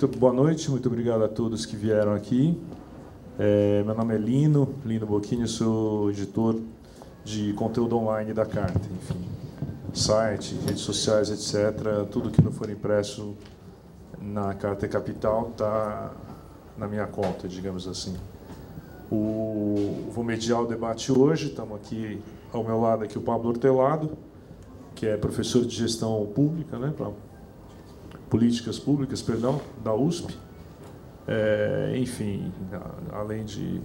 Muito boa noite, muito obrigado a todos que vieram aqui. Meu nome é Lino Bocchini, sou editor de conteúdo online da Carta, enfim, site, redes sociais, etc. Tudo que não for impresso na Carta Capital está na minha conta, digamos assim. Vou mediar o debate hoje. Estamos aqui ao meu lado aqui o Pablo Hortelado, que é professor de gestão pública, né, políticas públicas, perdão, da USP. Enfim, além de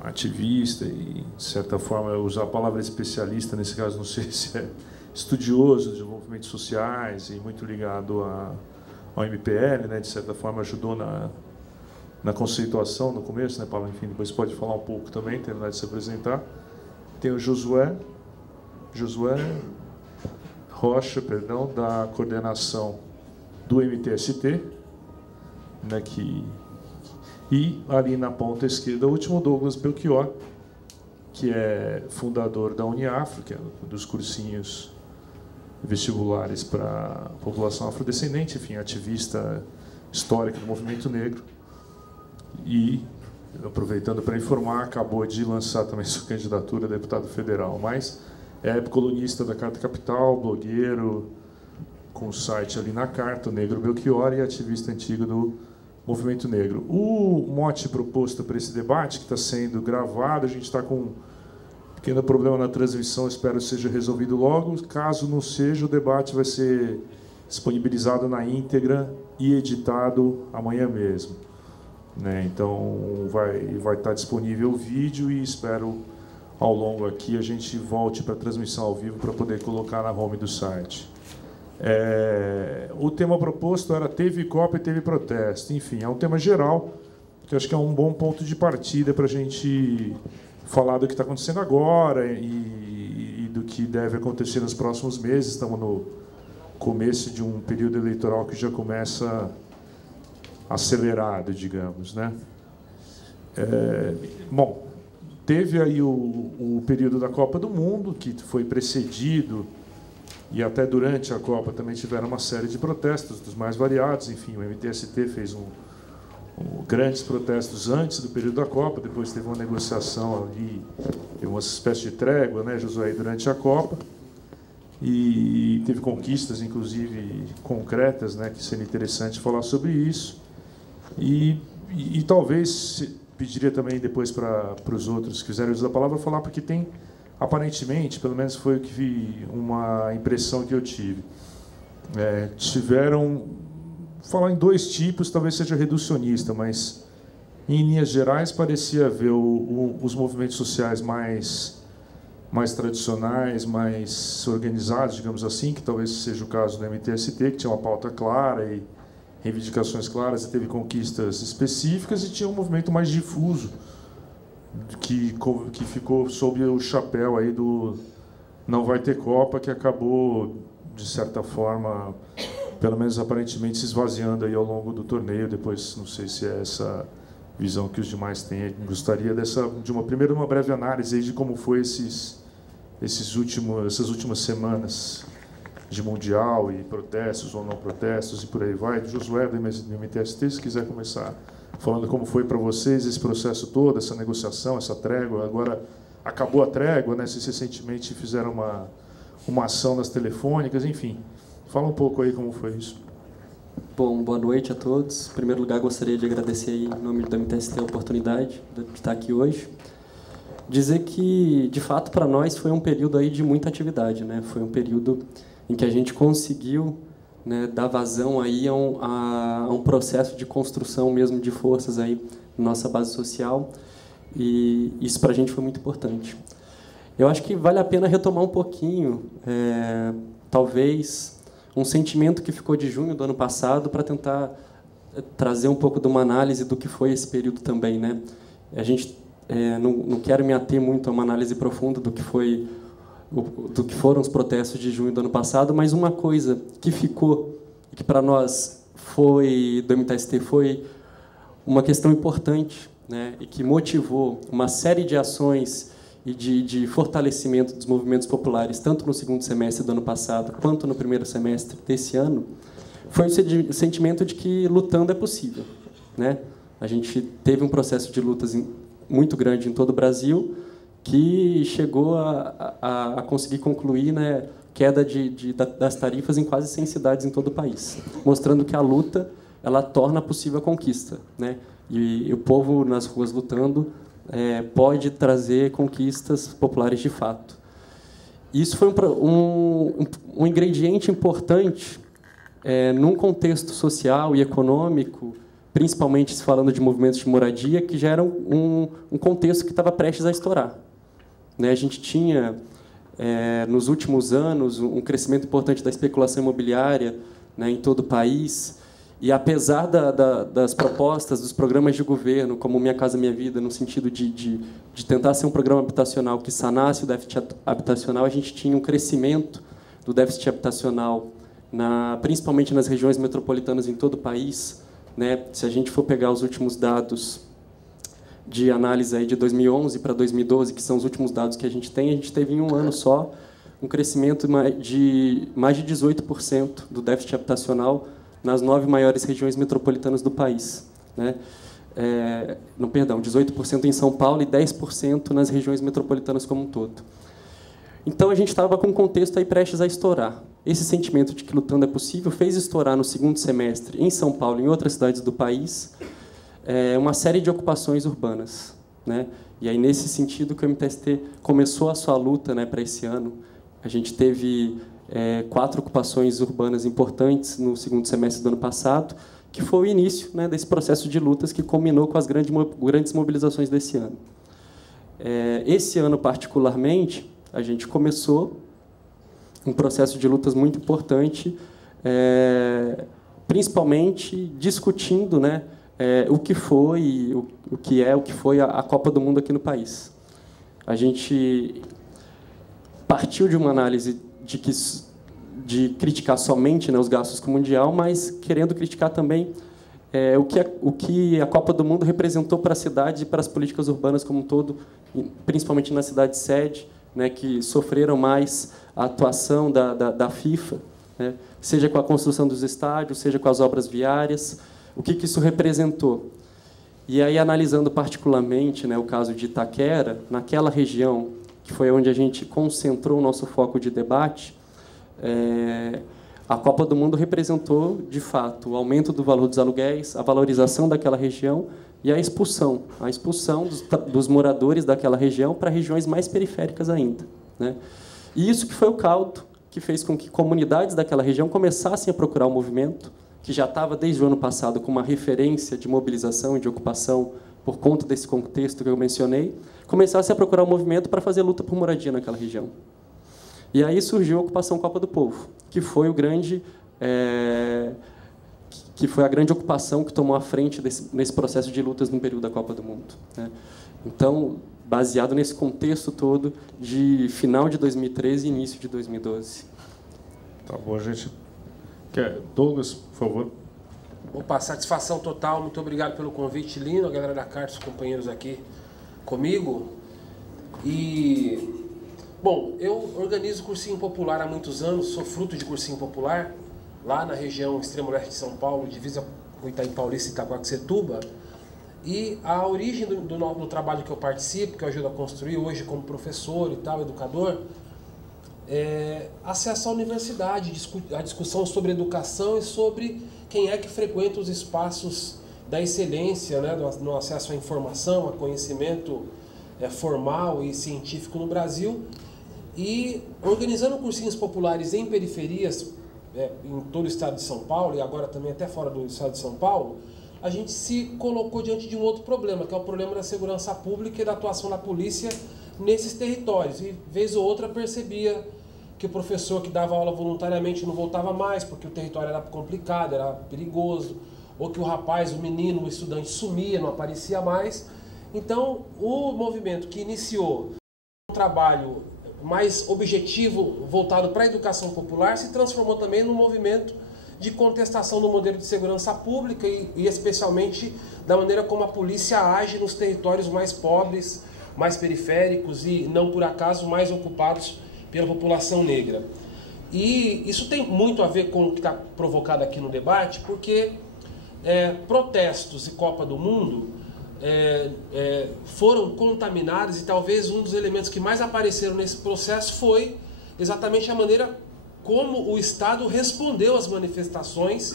ativista e, de certa forma, usar a palavra especialista, nesse caso, não sei se é estudioso de movimentos sociais e muito ligado ao MPL, né, de certa forma, ajudou na conceituação no começo, né, Paulo? Enfim, depois pode falar um pouco também, terminar de se apresentar. Tem o Josué Rocha, perdão, da coordenação do MTST, né, e ali na ponta esquerda, o último, Douglas Belchior, que é fundador da Uniafro, que é um dos cursinhos vestibulares para a população afrodescendente, enfim, ativista histórico do movimento negro. E, aproveitando para informar, acabou de lançar também sua candidatura a deputado federal, mas é colunista da Carta Capital, blogueiro, com o site ali na Carta, o Negro Belchior, e ativista antigo do movimento negro. O mote proposto para esse debate, que está sendo gravado, a gente está com um pequeno problema na transmissão, espero que seja resolvido logo. Caso não seja, o debate vai ser disponibilizado na íntegra e editado amanhã mesmo, né? Então, vai estar disponível o vídeo e espero, ao longo aqui, a gente volte para a transmissão ao vivo para poder colocar na home do site. O tema proposto era teve Copa e teve protesto. Enfim, é um tema geral, que acho que é um bom ponto de partida para a gente falar do que está acontecendo agora e do que deve acontecer nos próximos meses. Estamos no começo de um período eleitoral que já começa acelerado, digamos, né? Bom, teve aí o período da Copa do Mundo, que foi precedido, e até durante a Copa também tiveram uma série de protestos dos mais variados. Enfim, o MTST fez grandes protestos antes do período da Copa, depois teve uma negociação ali, uma espécie de trégua, né, Josué, durante a Copa, e teve conquistas, inclusive, concretas, né, que seria interessante falar sobre isso. E talvez pediria também depois para os outros que quiserem usar a palavra falar, porque tem, aparentemente, pelo menos foi uma impressão que eu tive, falar em dois tipos, talvez seja reducionista, mas em linhas gerais parecia haver os movimentos sociais mais tradicionais, mais organizados, digamos assim, que talvez seja o caso do MTST, que tinha uma pauta clara e reivindicações claras e teve conquistas específicas, e tinha um movimento mais difuso que ficou sob o chapéu aí do não vai ter Copa, que acabou, de certa forma, pelo menos aparentemente, se esvaziando aí ao longo do torneio. Depois, não sei se é essa visão que os demais têm. Gostaria de uma breve análise aí de como foi essas últimas semanas de Mundial e protestos ou não protestos e por aí vai. Josué, do MTST, se quiser começar falando como foi para vocês esse processo todo, essa negociação, essa trégua. Agora acabou a trégua, né? Vocês recentemente fizeram uma ação nas telefônicas, enfim. Fala um pouco aí como foi isso. Bom, boa noite a todos. Em primeiro lugar, gostaria de agradecer aí, em nome do MTST a oportunidade de estar aqui hoje. Dizer que, de fato, para nós foi um período aí de muita atividade, né? Foi um período em que a gente conseguiu, né, dar vazão aí a um processo de construção mesmo de forças aí na nossa base social, e isso para a gente foi muito importante. Eu acho que vale a pena retomar um pouquinho, talvez, um sentimento que ficou de junho do ano passado, para tentar trazer um pouco de uma análise do que foi esse período também, né? A gente não quero me ater muito a uma análise profunda do que foram os protestos de junho do ano passado, mas uma coisa que ficou, e que para nós do MTST foi uma questão importante, né, e que motivou uma série de ações e de fortalecimento dos movimentos populares, tanto no segundo semestre do ano passado quanto no primeiro semestre desse ano, foi o sentimento de que lutando é possível, né? A gente teve um processo de lutas muito grande em todo o Brasil, que chegou a conseguir concluir, né, queda das tarifas em quase 100 cidades em todo o país, mostrando que a luta ela torna possível a conquista, né? E o povo nas ruas lutando pode trazer conquistas populares de fato. Isso foi um ingrediente importante num contexto social e econômico, principalmente se falando de movimentos de moradia, que já era um contexto que estava prestes a estourar, né? A gente tinha, nos últimos anos, um crescimento importante da especulação imobiliária, né, em todo o país, e apesar das propostas, dos programas de governo, como Minha Casa Minha Vida, no sentido de tentar ser um programa habitacional que sanasse o déficit habitacional, a gente tinha um crescimento do déficit habitacional, principalmente nas regiões metropolitanas em todo o país, né? Se a gente for pegar os últimos dados de análise aí de 2011 para 2012, que são os últimos dados que a gente teve em um ano só um crescimento de mais de 18% do déficit habitacional nas 9 maiores regiões metropolitanas do país, né? 18% em São Paulo e 10% nas regiões metropolitanas como um todo. Então, a gente estava com um contexto aí prestes a estourar. Esse sentimento de que lutando é possível fez estourar no segundo semestre, em São Paulo e em outras cidades do país, uma série de ocupações urbanas, né? E aí, nesse sentido, que o MTST começou a sua luta, né, para esse ano. A gente teve 4 ocupações urbanas importantes no segundo semestre do ano passado, que foi o início, né, desse processo de lutas que culminou com as grandes mobilizações desse ano. Esse ano, particularmente, a gente começou um processo de lutas muito importante, principalmente discutindo, né, o que foi, o que foi a Copa do Mundo aqui no país. A gente partiu de uma análise de criticar somente, né, os gastos com o Mundial, mas querendo criticar também o que a Copa do Mundo representou para a cidade e para as políticas urbanas como um todo, principalmente na cidade sede, né, que sofreram mais a atuação da FIFA, né, seja com a construção dos estádios, seja com as obras viárias, o que isso representou. E aí, analisando particularmente, né, o caso de Itaquera, naquela região, que foi onde a gente concentrou o nosso foco de debate, a Copa do Mundo representou, de fato, o aumento do valor dos aluguéis, a valorização daquela região e a expulsão dos moradores daquela região para regiões mais periféricas ainda, né? E isso que foi o caldo que fez com que comunidades daquela região começassem a procurar o movimento, que já estava desde o ano passado com uma referência de mobilização e de ocupação por conta desse contexto que eu mencionei, começassem a procurar o movimento para fazer luta por moradia naquela região. E aí surgiu a Ocupação Copa do Povo, que foi a grande ocupação que tomou a frente nesse processo de lutas no período da Copa do Mundo, né? Então, baseado nesse contexto todo de final de 2013 e início de 2012. Tá bom, gente. Douglas, por favor. Opa, satisfação total. Muito obrigado pelo convite, Lino, a galera da Carta, os companheiros aqui comigo. E... Bom, eu organizo cursinho popular há muitos anos, sou fruto de cursinho popular, lá na região extremo-leste de São Paulo, divisa com Itaim Paulista e Itaquaquecetuba. E a origem do trabalho que eu participo, que eu ajudo a construir hoje como professor e tal, educador, é acesso à universidade, a discussão sobre educação e sobre quem é que frequenta os espaços da excelência, né, no acesso à informação, a conhecimento formal e científico no Brasil. E organizando cursinhos populares em periferias, em todo o estado de São Paulo, e agora também até fora do estado de São Paulo, a gente se colocou diante de um outro problema, que é o problema da segurança pública e da atuação da polícia nesses territórios. E, vez ou outra, percebia que o professor que dava aula voluntariamente não voltava mais, porque o território era complicado, era perigoso, ou que o rapaz, o menino, o estudante sumia, não aparecia mais. Então, o movimento que iniciou um trabalho mais objetivo, voltado para a educação popular, se transformou também num movimento de contestação do modelo de segurança pública e especialmente da maneira como a polícia age nos territórios mais pobres, mais periféricos e, não por acaso, mais ocupados pela população negra. E isso tem muito a ver com o que está provocado aqui no debate, porque protestos e Copa do Mundo foram contaminados, e talvez um dos elementos que mais apareceram nesse processo foi exatamente a maneira como o Estado respondeu às manifestações.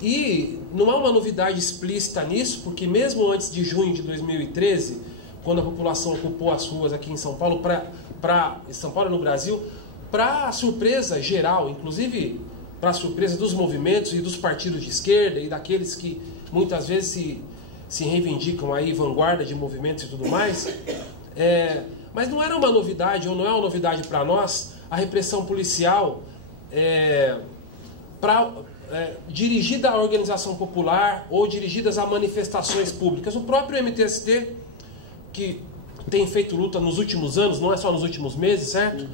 E não há uma novidade explícita nisso, porque mesmo antes de junho de 2013, quando a população ocupou as ruas aqui em São Paulo, São Paulo no Brasil, para surpresa geral, inclusive para surpresa dos movimentos e dos partidos de esquerda e daqueles que muitas vezes se reivindicam aí vanguarda de movimentos e tudo mais, mas não era uma novidade, ou não é uma novidade para nós, a repressão policial dirigida à organização popular ou dirigidas a manifestações públicas. O próprio MTST, que tem feito luta nos últimos anos, não é só nos últimos meses, certo?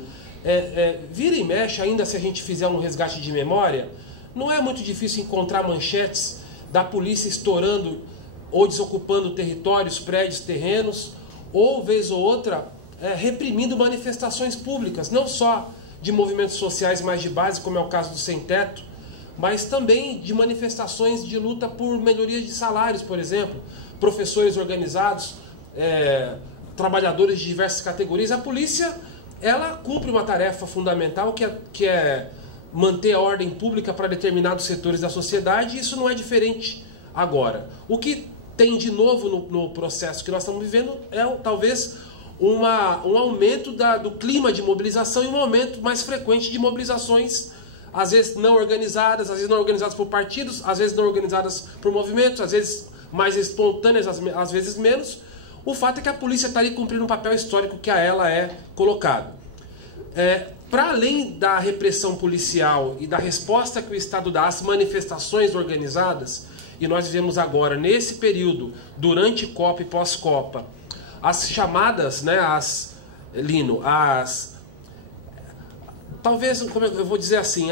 Vira e mexe, ainda se a gente fizer um resgate de memória, não é muito difícil encontrar manchetes da polícia estourando ou desocupando territórios, prédios, terrenos, ou, vez ou outra, reprimindo manifestações públicas, não só de movimentos sociais mais de base, como é o caso do Sem Teto, mas também de manifestações de luta por melhoria de salários, por exemplo, professores organizados, trabalhadores de diversas categorias. A polícia, ela cumpre uma tarefa fundamental que é manter a ordem pública para determinados setores da sociedade, e isso não é diferente agora. O que tem de novo no processo que nós estamos vivendo é talvez um aumento do clima de mobilização e um aumento mais frequente de mobilizações, às vezes não organizadas por partidos, às vezes não organizadas por movimentos, às vezes mais espontâneas, às vezes menos. O fato é que a polícia está ali cumprindo um papel histórico que a ela é colocado. Para além da repressão policial e da resposta que o Estado dá às manifestações organizadas, e nós vivemos agora, nesse período, durante Copa e pós-Copa, as chamadas, talvez, como eu vou dizer assim,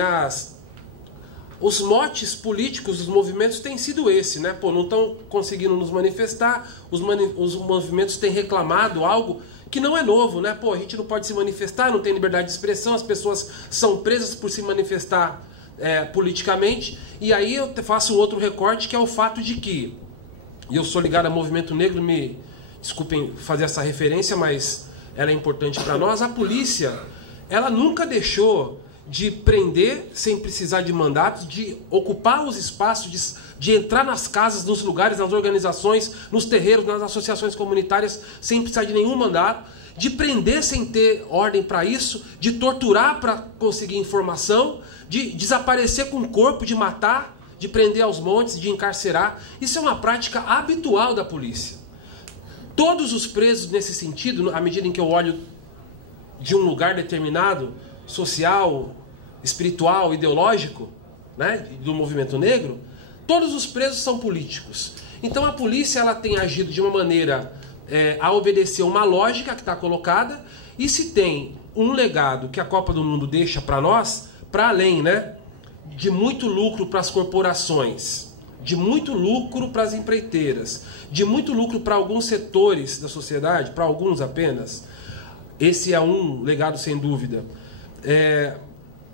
os motes políticos dos movimentos têm sido esse, né? Não estão conseguindo nos manifestar, os movimentos têm reclamado algo que não é novo, né? A gente não pode se manifestar, não tem liberdade de expressão, as pessoas são presas por se manifestar politicamente. E aí eu faço um outro recorte, que é o fato de que, e eu sou ligado ao movimento negro, me desculpem fazer essa referência, mas ela é importante para nós. A polícia, ela nunca deixou de prender sem precisar de mandatos, de ocupar os espaços, de entrar nas casas, nos lugares, nas organizações, nos terreiros, nas associações comunitárias, sem precisar de nenhum mandato, de prender sem ter ordem para isso, de torturar para conseguir informação, de desaparecer com o corpo, de matar, de prender aos montes, de encarcerar. Isso é uma prática habitual da polícia. Todos os presos nesse sentido, à medida em que eu olho de um lugar determinado, social, espiritual, ideológico, né, do movimento negro, todos os presos são políticos. Então a polícia, ela tem agido de uma maneira a obedecer uma lógica que está colocada, e se tem um legado que a Copa do Mundo deixa para nós, para além, né, de muito lucro para as corporações, de muito lucro para as empreiteiras, de muito lucro para alguns setores da sociedade, para alguns apenas, esse é um legado sem dúvida.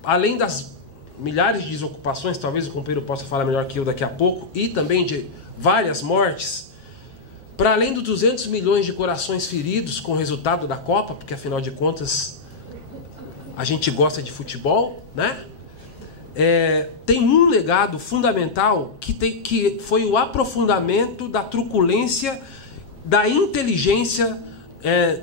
Além das milhares de desocupações, talvez o companheiro possa falar melhor que eu daqui a pouco, e também de várias mortes, para além dos 200 milhões de corações feridos com o resultado da Copa, porque afinal de contas a gente gosta de futebol, né? Tem um legado fundamental que foi o aprofundamento da truculência, da inteligência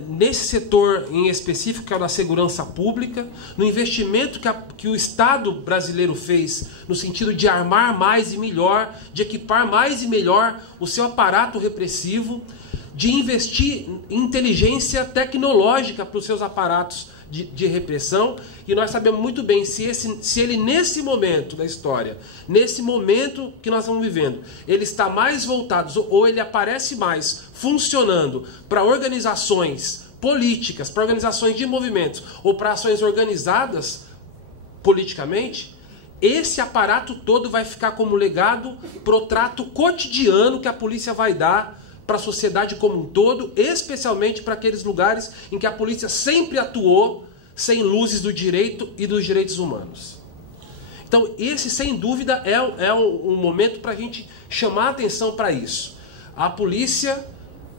nesse setor em específico, que é o da segurança pública, no investimento que o Estado brasileiro fez no sentido de armar mais e melhor, de equipar mais e melhor o seu aparato repressivo, de investir em inteligência tecnológica para os seus aparatos de repressão. E nós sabemos muito bem, se ele nesse momento da história, nesse momento que nós estamos vivendo, ele está mais voltado, ou ele aparece mais funcionando para organizações políticas, para organizações de movimentos, ou para ações organizadas politicamente, esse aparato todo vai ficar como legado para o trato cotidiano que a polícia vai dar para a sociedade como um todo, especialmente para aqueles lugares em que a polícia sempre atuou, sem luzes do direito e dos direitos humanos. Então, esse, sem dúvida, é um momento para a gente chamar a atenção para isso. A polícia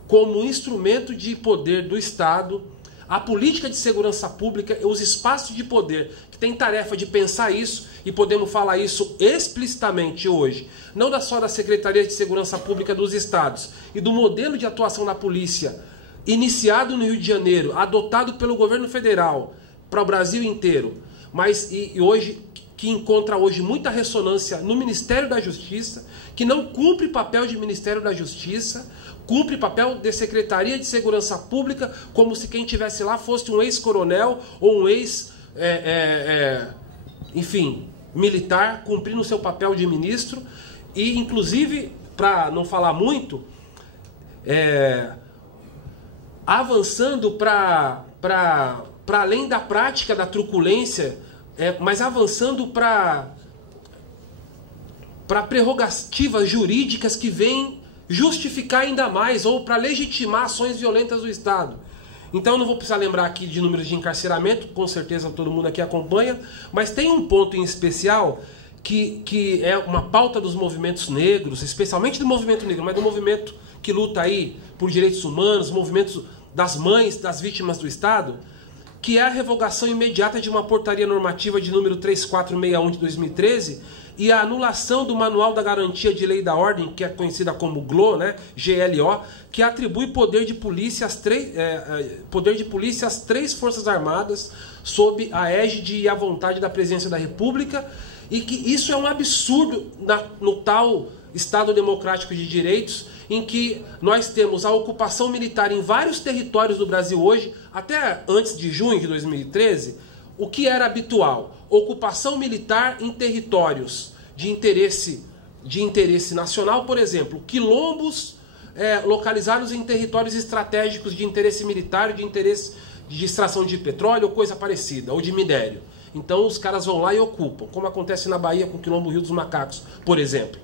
como instrumento de poder do Estado, a política de segurança pública, os espaços de poder que têm tarefa de pensar isso, e podemos falar isso explicitamente hoje, não só da Secretaria de Segurança Pública dos Estados e do modelo de atuação da polícia iniciado no Rio de Janeiro, adotado pelo governo federal para o Brasil inteiro, mas e hoje que encontra hoje muita ressonância no Ministério da Justiça, que não cumpre papel de Ministério da Justiça, cumpre papel de Secretaria de Segurança Pública, como se quem estivesse lá fosse um ex-coronel ou um enfim, militar, cumprindo o seu papel de ministro, e inclusive, para não falar muito, avançando para além da prática da truculência, mas avançando para prerrogativas jurídicas que vêm justificar ainda mais ou para legitimar ações violentas do Estado. Então eu não vou precisar lembrar aqui de números de encarceramento, com certeza todo mundo aqui acompanha, mas tem um ponto em especial que é uma pauta dos movimentos negros, especialmente do movimento negro, mas do movimento que luta aí por direitos humanos, movimentos das mães, das vítimas do Estado, que é a revogação imediata de uma portaria normativa de número 3461 de 2013 e a anulação do Manual da Garantia de Lei e da Ordem, que é conhecida como GLO, né? GLO, que atribui poder de polícia às três Forças Armadas sob a égide e a vontade da Presidência da República, e que isso é um absurdo no tal Estado Democrático de Direitos, em que nós temos a ocupação militar em vários territórios do Brasil hoje, até antes de junho de 2013, o que era habitual? Ocupação militar em territórios de interesse nacional, por exemplo, quilombos localizados em territórios estratégicos de interesse militar, de interesse de extração de petróleo ou coisa parecida, ou de minério. Então os caras vão lá e ocupam, como acontece na Bahia com o quilombo Rio dos Macacos, por exemplo.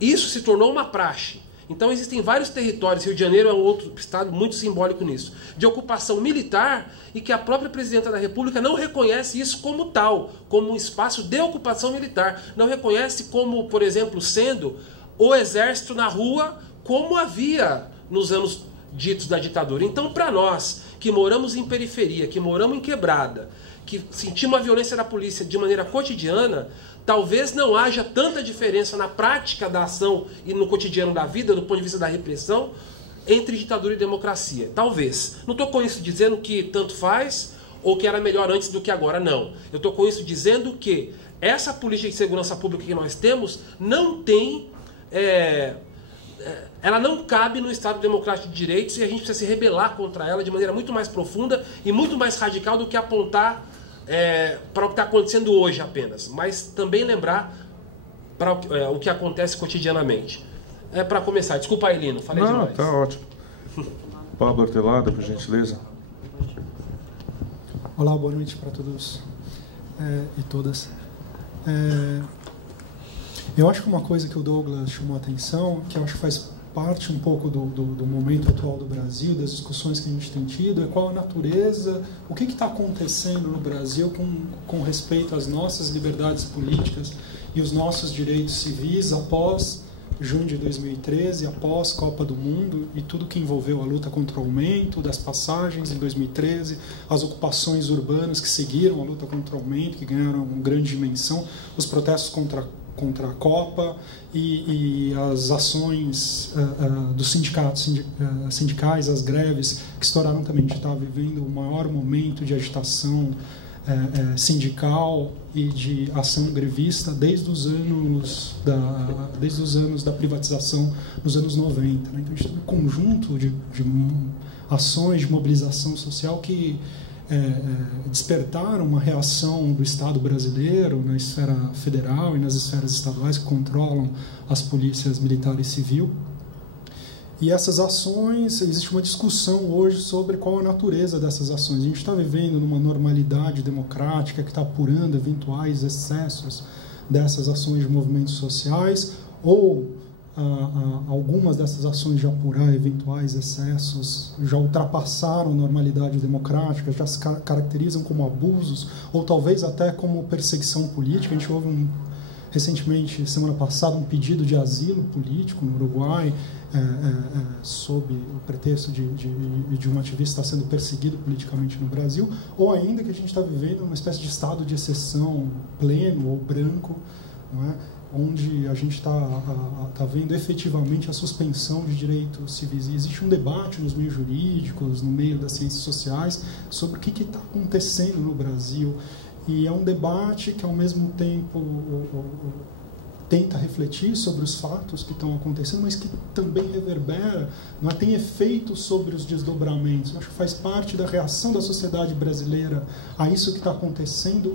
Isso se tornou uma praxe. Então existem vários territórios, Rio de Janeiro é um outro estado muito simbólico nisso, de ocupação militar, e que a própria Presidenta da República não reconhece isso como tal, como um espaço de ocupação militar. Não reconhece como, por exemplo, sendo o exército na rua, como havia nos anos ditos da ditadura. Então, para nós, que moramos em periferia, que moramos em quebrada, que sentimos a violência da polícia de maneira cotidiana, talvez não haja tanta diferença na prática da ação e no cotidiano da vida, do ponto de vista da repressão, entre ditadura e democracia. Talvez. Não estou com isso dizendo que tanto faz ou que era melhor antes do que agora, não. Eu estou com isso dizendo que essa política de segurança pública que nós temos não tem... ela não cabe no Estado Democrático de Direitos, e a gente precisa se rebelar contra ela de maneira muito mais profunda e muito mais radical do que apontar para o que está acontecendo hoje apenas, mas também lembrar para o que acontece cotidianamente. Para começar, desculpa aí, Lino, falei demais. Não, tá ótimo. Pablo Hortelada, por gentileza. Olá, boa noite para todos e todas. Eu acho que uma coisa que o Douglas chamou a atenção, que eu acho que faz parte um pouco do momento atual do Brasil, das discussões que a gente tem tido, é qual a natureza, o que está acontecendo no Brasil com respeito às nossas liberdades políticas e os nossos direitos civis após junho de 2013, após Copa do Mundo e tudo que envolveu a luta contra o aumento das passagens em 2013, as ocupações urbanas que seguiram a luta contra o aumento, que ganharam uma grande dimensão, os protestos contra a Copa e as ações dos sindicatos sindicais, as greves que estouraram também. A gente está vivendo o maior momento de agitação sindical e de ação grevista desde os anos da privatização nos anos 90. Né? Então a gente tem um conjunto de ações de mobilização social que despertaram uma reação do Estado brasileiro na esfera federal e nas esferas estaduais que controlam as polícias militar e civil. E essas ações, existe uma discussão hoje sobre qual a natureza dessas ações. A gente está vivendo numa normalidade democrática que está apurando eventuais excessos dessas ações de movimentos sociais, ou algumas dessas ações de apurar eventuais excessos já ultrapassaram a normalidade democrática, já se caracterizam como abusos, ou talvez até como perseguição política. A gente houve recentemente, semana passada, um pedido de asilo político no Uruguai, sob o pretexto de um ativista estar sendo perseguido politicamente no Brasil, ou ainda que a gente está vivendo uma espécie de estado de exceção pleno ou branco, não é? Onde a gente está vendo efetivamente a suspensão de direitos civis. E existe um debate nos meios jurídicos, no meio das ciências sociais, sobre o que está acontecendo no Brasil. E é um debate que, ao mesmo tempo, tenta refletir sobre os fatos que estão acontecendo, mas que também reverbera, não é? Tem efeitos sobre os desdobramentos. Eu acho que faz parte da reação da sociedade brasileira a isso que está acontecendo.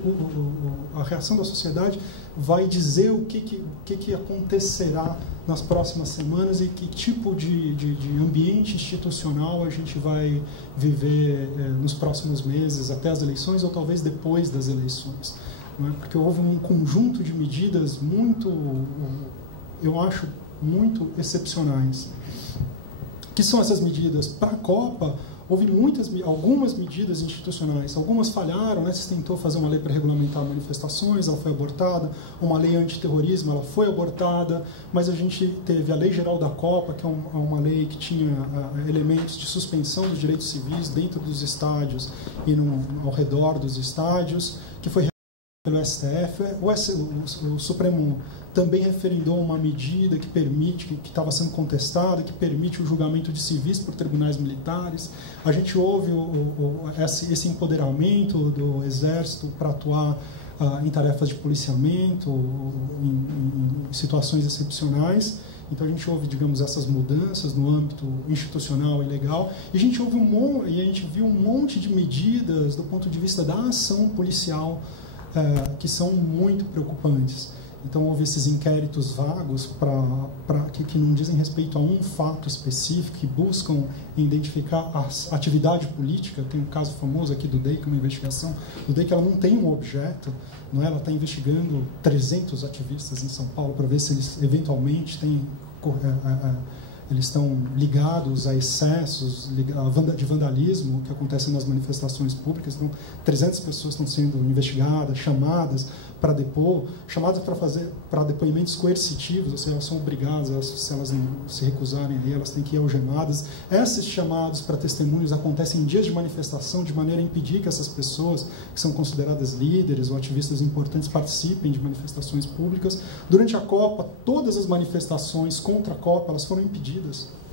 A reação da sociedade vai dizer o que acontecerá nas próximas semanas e que tipo de ambiente institucional a gente vai viver nos próximos meses, até as eleições ou talvez depois das eleições. Porque houve um conjunto de medidas muito, eu acho, muito excepcionais. O que são essas medidas? Para a Copa, houve algumas medidas institucionais. Algumas falharam, né? Se tentou fazer uma lei para regulamentar manifestações, ela foi abortada. Uma lei antiterrorismo, ela foi abortada. Mas a gente teve a Lei Geral da Copa, que é uma lei que tinha elementos de suspensão dos direitos civis dentro dos estádios e ao redor dos estádios, que foi pelo STF. O Supremo também referendou uma medida que permite, que estava sendo contestada, que permite o julgamento de civis por tribunais militares. A gente houve esse empoderamento do Exército para atuar em tarefas de policiamento, em situações excepcionais. Então a gente houve, digamos, essas mudanças no âmbito institucional e legal. E a gente viu um monte de medidas do ponto de vista da ação policial que são muito preocupantes. Então houve esses inquéritos vagos que não dizem respeito a um fato específico, que buscam identificar a atividade política. Tem um caso famoso aqui do DEI, que é uma investigação do DEI, que ela não tem um objeto, não é? Ela está investigando 300 ativistas em São Paulo para ver se eles eventualmente eles estão ligados a excessos de vandalismo que acontecem nas manifestações públicas. Então, 300 pessoas estão sendo investigadas, chamadas para depor, chamadas para depoimentos coercitivos, ou seja, elas são obrigadas, se elas não se recusarem, elas têm que ir algemadas. Esses chamados para testemunhos acontecem em dias de manifestação, de maneira a impedir que essas pessoas, que são consideradas líderes ou ativistas importantes, participem de manifestações públicas. Durante a Copa, todas as manifestações contra a Copa, elas foram impedidas.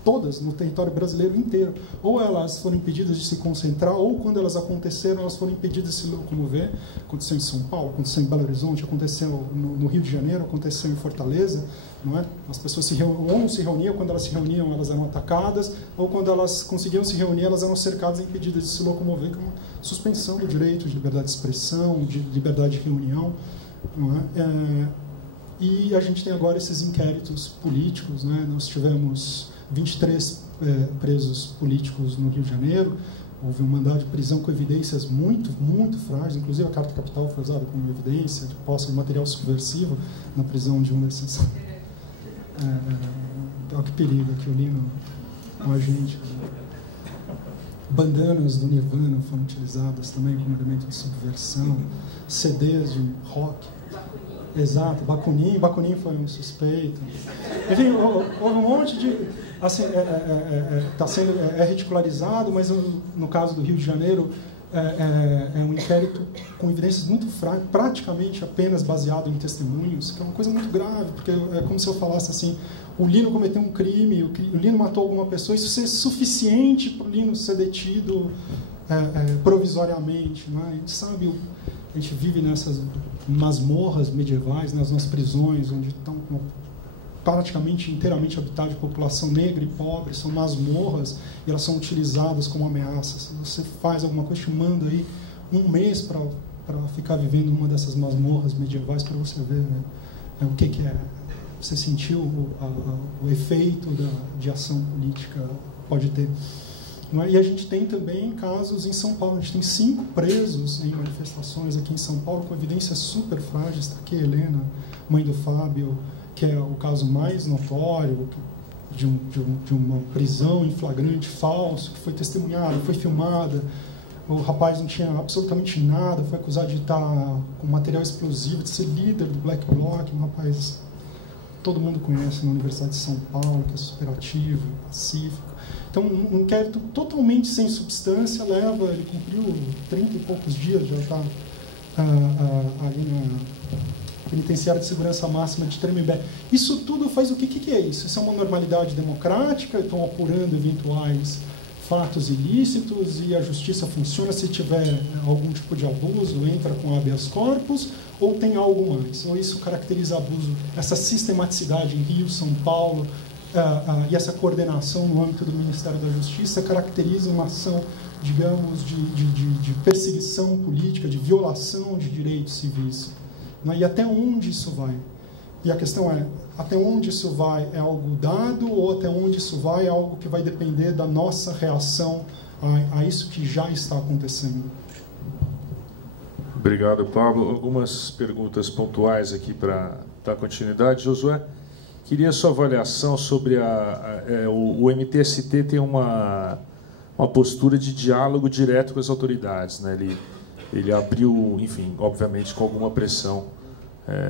Todas, no território brasileiro inteiro. Ou elas foram impedidas de se concentrar, ou quando elas aconteceram, elas foram impedidas de se locomover. Aconteceu em São Paulo, aconteceu em Belo Horizonte, aconteceu no Rio de Janeiro, aconteceu em Fortaleza. Não é? As pessoas ou não se reuniam, quando elas se reuniam, elas eram atacadas, ou quando elas conseguiam se reunir, elas eram cercadas e impedidas de se locomover, que é uma suspensão do direito de liberdade de expressão, de liberdade de reunião. Não é? E a gente tem agora esses inquéritos políticos, né? Nós tivemos 23 presos políticos no Rio de Janeiro. Houve um mandado de prisão com evidências muito, muito frágeis. Inclusive, a Carta Capital foi usada como evidência de posse de material subversivo na prisão de um desses. Olha que perigo aqui, eu li no agente. Bandanas do Nirvana foram utilizadas também como elemento de subversão. CDs de rock. Exato, Bakunin foi um suspeito. Enfim, houve um monte de... Assim, está sendo ridicularizado, mas no caso do Rio de Janeiro é um inquérito com evidências muito frágeis, praticamente apenas baseado em testemunhos, que é uma coisa muito grave, porque é como se eu falasse assim, o Lino cometeu um crime, o Lino matou alguma pessoa, isso é suficiente para o Lino ser detido provisoriamente. Não é? A gente sabe... A gente vive nessas masmorras medievais, nas nossas prisões, onde estão praticamente inteiramente habitadas de população negra e pobre, são masmorras e elas são utilizadas como ameaças. Se você faz alguma coisa, te manda aí um mês para ficar vivendo numa dessas masmorras medievais para você ver o que é. Você sentiu o efeito de ação política pode ter. E a gente tem também casos em São Paulo. A gente tem 5 presos em manifestações aqui em São Paulo com evidências super frágeis. Está aqui a Helena, mãe do Fábio, que é o caso mais notório de uma prisão em flagrante falso, que foi testemunhada, foi filmada. O rapaz não tinha absolutamente nada, foi acusado de estar com material explosivo, de ser líder do Black Bloc, um rapaz todo mundo conhece na Universidade de São Paulo, que é super ativo, pacífico. Então, um inquérito totalmente sem substância ele cumpriu 30 e poucos dias, já está ali na penitenciária de segurança máxima de Tremembé. Isso tudo faz o quê? O que é isso? Isso é uma normalidade democrática, estão apurando eventuais fatos ilícitos e a justiça funciona se tiver algum tipo de abuso, entra com habeas corpus, ou tem algo mais? Ou isso caracteriza abuso, essa sistematicidade em Rio, São Paulo, e essa coordenação no âmbito do Ministério da Justiça caracteriza uma ação, digamos, de perseguição política, de violação de direitos civis. E até onde isso vai? E a questão é, até onde isso vai é algo dado ou até onde isso vai é algo que vai depender da nossa reação a isso que já está acontecendo? Obrigado, Pablo. Algumas perguntas pontuais aqui para dar continuidade. Josué, queria sua avaliação sobre o MTST tem uma postura de diálogo direto com as autoridades, né? Ele abriu, enfim, obviamente com alguma pressão,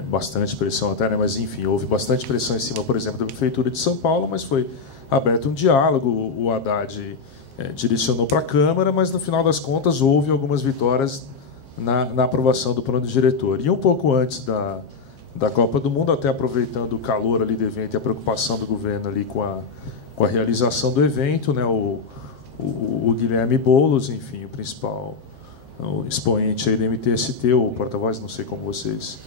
bastante pressão até, né? Mas enfim, houve bastante pressão em cima, por exemplo, da Prefeitura de São Paulo, mas foi aberto um diálogo, o Haddad direcionou para a Câmara, mas no final das contas houve algumas vitórias na aprovação do plano diretor. E um pouco antes da Copa do Mundo, até aproveitando o calor ali do evento e a preocupação do governo ali com a realização do evento, né? O Guilherme Boulos, enfim, o principal expoente aí do MTST, ou porta-voz, não sei como vocês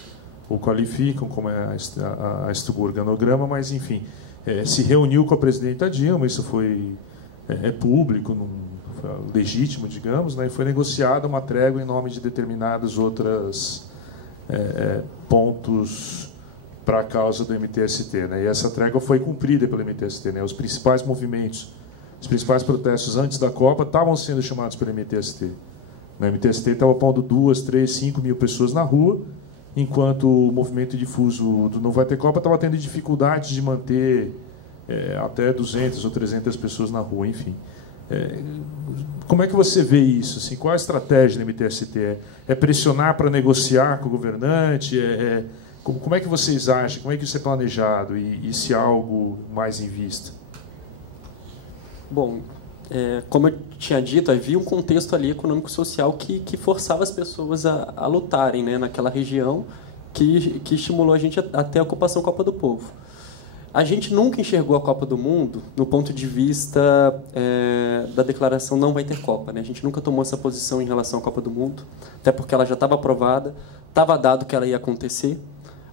o qualificam, como é o organograma, mas, enfim, se reuniu com a presidenta Dilma, isso foi público, foi legítimo, digamos, né, e foi negociada uma trégua em nome de determinados outros pontos para a causa do MTST. Né, e essa trégua foi cumprida pelo MTST. Né, os principais movimentos, os principais protestos antes da Copa estavam sendo chamados pelo MTST. O MTST estava pondo 2, 3, 5 mil pessoas na rua, enquanto o movimento difuso do Não Vai Ter Copa estava tendo dificuldade de manter até 200 ou 300 pessoas na rua, enfim. Como é que você vê isso? Assim, qual a estratégia do MTST? É pressionar para negociar com o governante? Como é que vocês acham? Como é que isso é planejado? E se há algo mais em vista? Bom, como eu tinha dito, havia um contexto ali econômico-social que forçava as pessoas a lutarem, né, naquela região, que estimulou a gente até a ocupação Copa do Povo. A gente nunca enxergou a Copa do Mundo no ponto de vista da declaração Não Vai Ter Copa. Né? A gente nunca tomou essa posição em relação à Copa do Mundo, até porque ela já estava aprovada, estava dado que ela ia acontecer.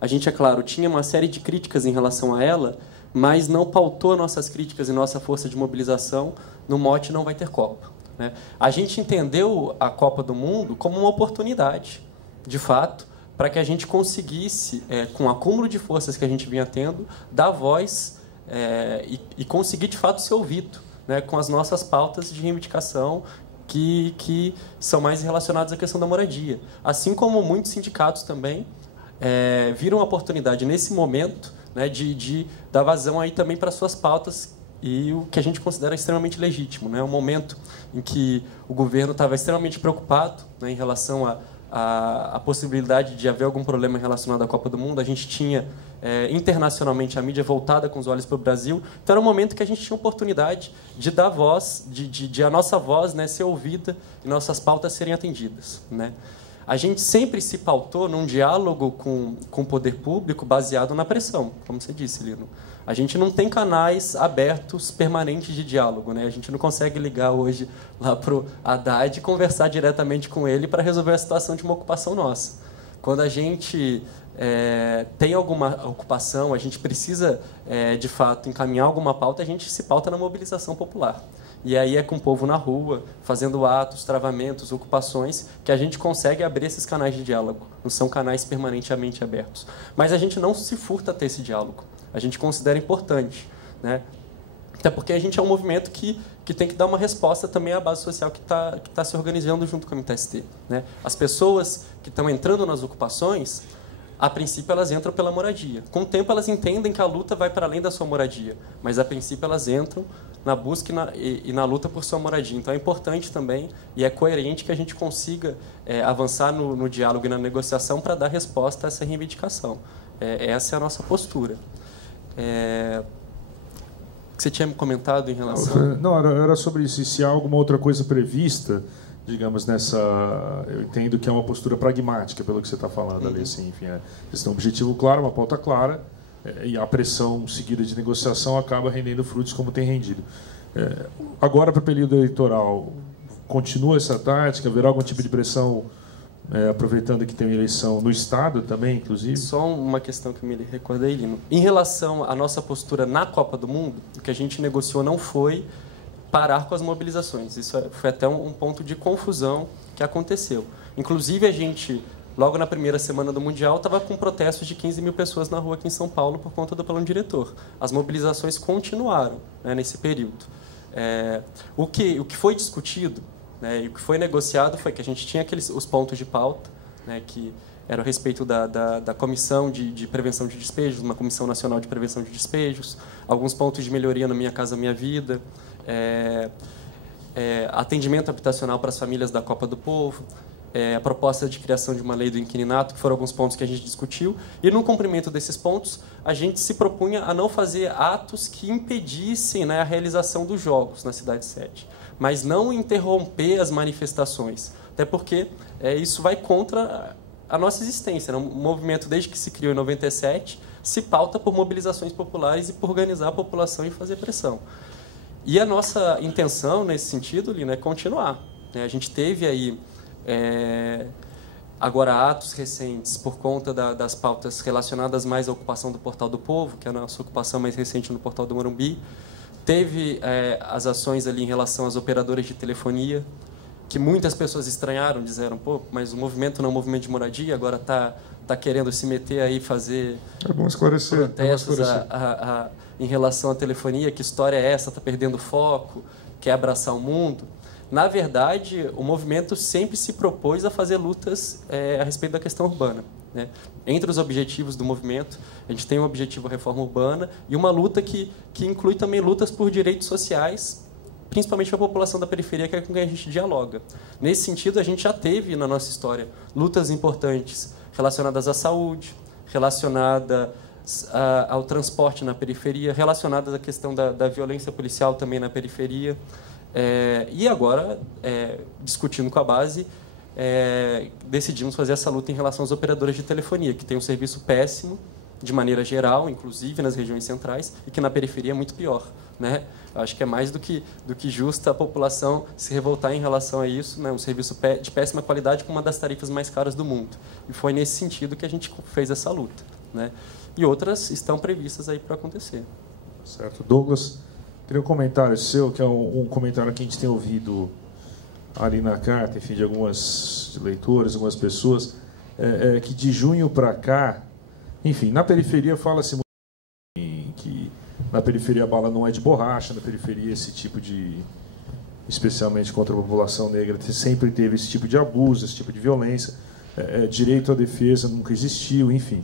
A gente, é claro, tinha uma série de críticas em relação a ela, mas não pautou nossas críticas e nossa força de mobilização no mote Não Vai Ter Copa. Né? A gente entendeu a Copa do Mundo como uma oportunidade, de fato, para que a gente conseguisse, com o acúmulo de forças que a gente vinha tendo, dar voz e conseguir, de fato, ser ouvido, né, com as nossas pautas de reivindicação que são mais relacionadas à questão da moradia. Assim como muitos sindicatos também viram a oportunidade, nesse momento, né, de dar vazão aí também para suas pautas e o que a gente considera extremamente legítimo. Né? Um momento em que o governo estava extremamente preocupado, né, em relação a possibilidade de haver algum problema relacionado à Copa do Mundo. A gente tinha internacionalmente a mídia voltada com os olhos para o Brasil. Então era um momento que a gente tinha oportunidade de dar voz, de a nossa voz, né, ser ouvida e nossas pautas serem atendidas. Né? A gente sempre se pautou num diálogo com o poder público baseado na pressão, como você disse, Lino. A gente não tem canais abertos permanentes de diálogo, né? A gente não consegue ligar hoje lá para o Haddad e conversar diretamente com ele para resolver a situação de uma ocupação nossa. Quando a gente tem alguma ocupação, a gente precisa, de fato, encaminhar alguma pauta, a gente se pauta na mobilização popular. E aí é com o povo na rua, fazendo atos, travamentos, ocupações, que a gente consegue abrir esses canais de diálogo. Não são canais permanentemente abertos. Mas a gente não se furta a ter esse diálogo. A gente considera importante. Né? Até porque a gente é um movimento que tem que dar uma resposta também à base social que tá se organizando junto com o MTST. Né? As pessoas que estão entrando nas ocupações, A princípio, elas entram pela moradia. Com o tempo, elas entendem que a luta vai para além da sua moradia, mas, a princípio, elas entram na busca e na luta por sua moradia. Então, é importante também e é coerente que a gente consiga avançar no diálogo e na negociação para dar resposta a essa reivindicação. Essa é a nossa postura. O que você tinha me comentado em relação... Não, era sobre isso. Se há alguma outra coisa prevista, digamos, nessa... Eu entendo que é uma postura pragmática, pelo que você está falando ali. Assim, enfim, eles têm um objetivo claro, uma pauta clara, e a pressão seguida de negociação acaba rendendo frutos como tem rendido. Agora, para o período eleitoral, continua essa tática? Haverá algum tipo de pressão, aproveitando que tem eleição no Estado também, inclusive? Só uma questão que eu me recordei, Lino. Em relação à nossa postura na Copa do Mundo, o que a gente negociou não foi parar com as mobilizações. Isso foi até um ponto de confusão que aconteceu. Inclusive, a gente, logo na primeira semana do Mundial, estava com protestos de 15 mil pessoas na rua aqui em São Paulo por conta do plano diretor. As mobilizações continuaram, né, nesse período. O que foi discutido, né, e o que foi negociado foi que a gente tinha os pontos de pauta, né, que era a respeito da Comissão de Prevenção de Despejos, uma Comissão Nacional de Prevenção de Despejos, alguns pontos de melhoria no Minha Casa Minha Vida, atendimento habitacional para as famílias da Copa do Povo, a proposta de criação de uma lei do inquilinato, que foram alguns pontos que a gente discutiu, e no cumprimento desses pontos, a gente se propunha a não fazer atos que impedissem, né, a realização dos jogos na cidade-sede, mas não interromper as manifestações, até porque isso vai contra a nossa existência, né? O movimento, desde que se criou em 97, se pauta por mobilizações populares e por organizar a população e fazer pressão. E a nossa intenção, nesse sentido, Lino, é continuar, né? A gente teve aí, agora, atos recentes por conta das pautas relacionadas mais à ocupação do Portal do Povo, que é a nossa ocupação mais recente no Portal do Morumbi. Teve as ações ali em relação às operadoras de telefonia, que muitas pessoas estranharam, disseram, pô, mas o movimento não é um movimento de moradia, agora tá querendo se meter aí, fazer protestos em relação à telefonia, que história é essa, está perdendo foco, quer abraçar o mundo. Na verdade, o movimento sempre se propôs a fazer lutas a respeito da questão urbana, né? Entre os objetivos do movimento, a gente tem um objetivo, a reforma urbana, e uma luta que inclui também lutas por direitos sociais, principalmente para a população da periferia, que é com quem a gente dialoga. Nesse sentido, a gente já teve na nossa história lutas importantes relacionadas à saúde, relacionadas ao transporte na periferia, relacionadas à questão da violência policial também na periferia. E agora, discutindo com a base, decidimos fazer essa luta em relação às operadoras de telefonia, que tem um serviço péssimo, de maneira geral, inclusive nas regiões centrais, e que na periferia é muito pior, né? Acho que é mais do que justa a população se revoltar em relação a isso, né? Um serviço de péssima qualidade com uma das tarifas mais caras do mundo. E foi nesse sentido que a gente fez essa luta, né? E outras estão previstas aí para acontecer. Certo. Douglas, queria um comentário seu, que é um comentário que a gente tem ouvido ali na carta, enfim, de algumas leitores, algumas pessoas, que de junho para cá, enfim, na periferia fala-se muito que na periferia a bala não é de borracha, na periferia esse tipo de, especialmente contra a população negra, sempre teve esse tipo de abuso, esse tipo de violência, direito à defesa nunca existiu, enfim.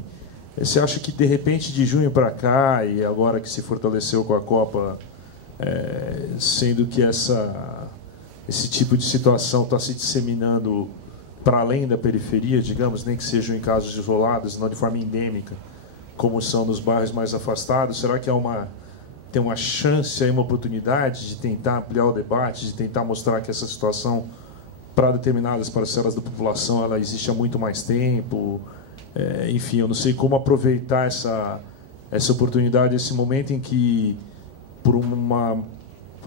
Você acha que, de repente, de junho para cá, e agora que se fortaleceu com a Copa, sendo que esse tipo de situação está se disseminando para além da periferia, digamos, nem que sejam em casos isolados, não de forma endêmica, como são nos bairros mais afastados, será que tem uma chance, uma oportunidade de tentar ampliar o debate, de tentar mostrar que essa situação, para determinadas parcelas da população, ela existe há muito mais tempo? Enfim, eu não sei como aproveitar essa oportunidade, esse momento em que, por uma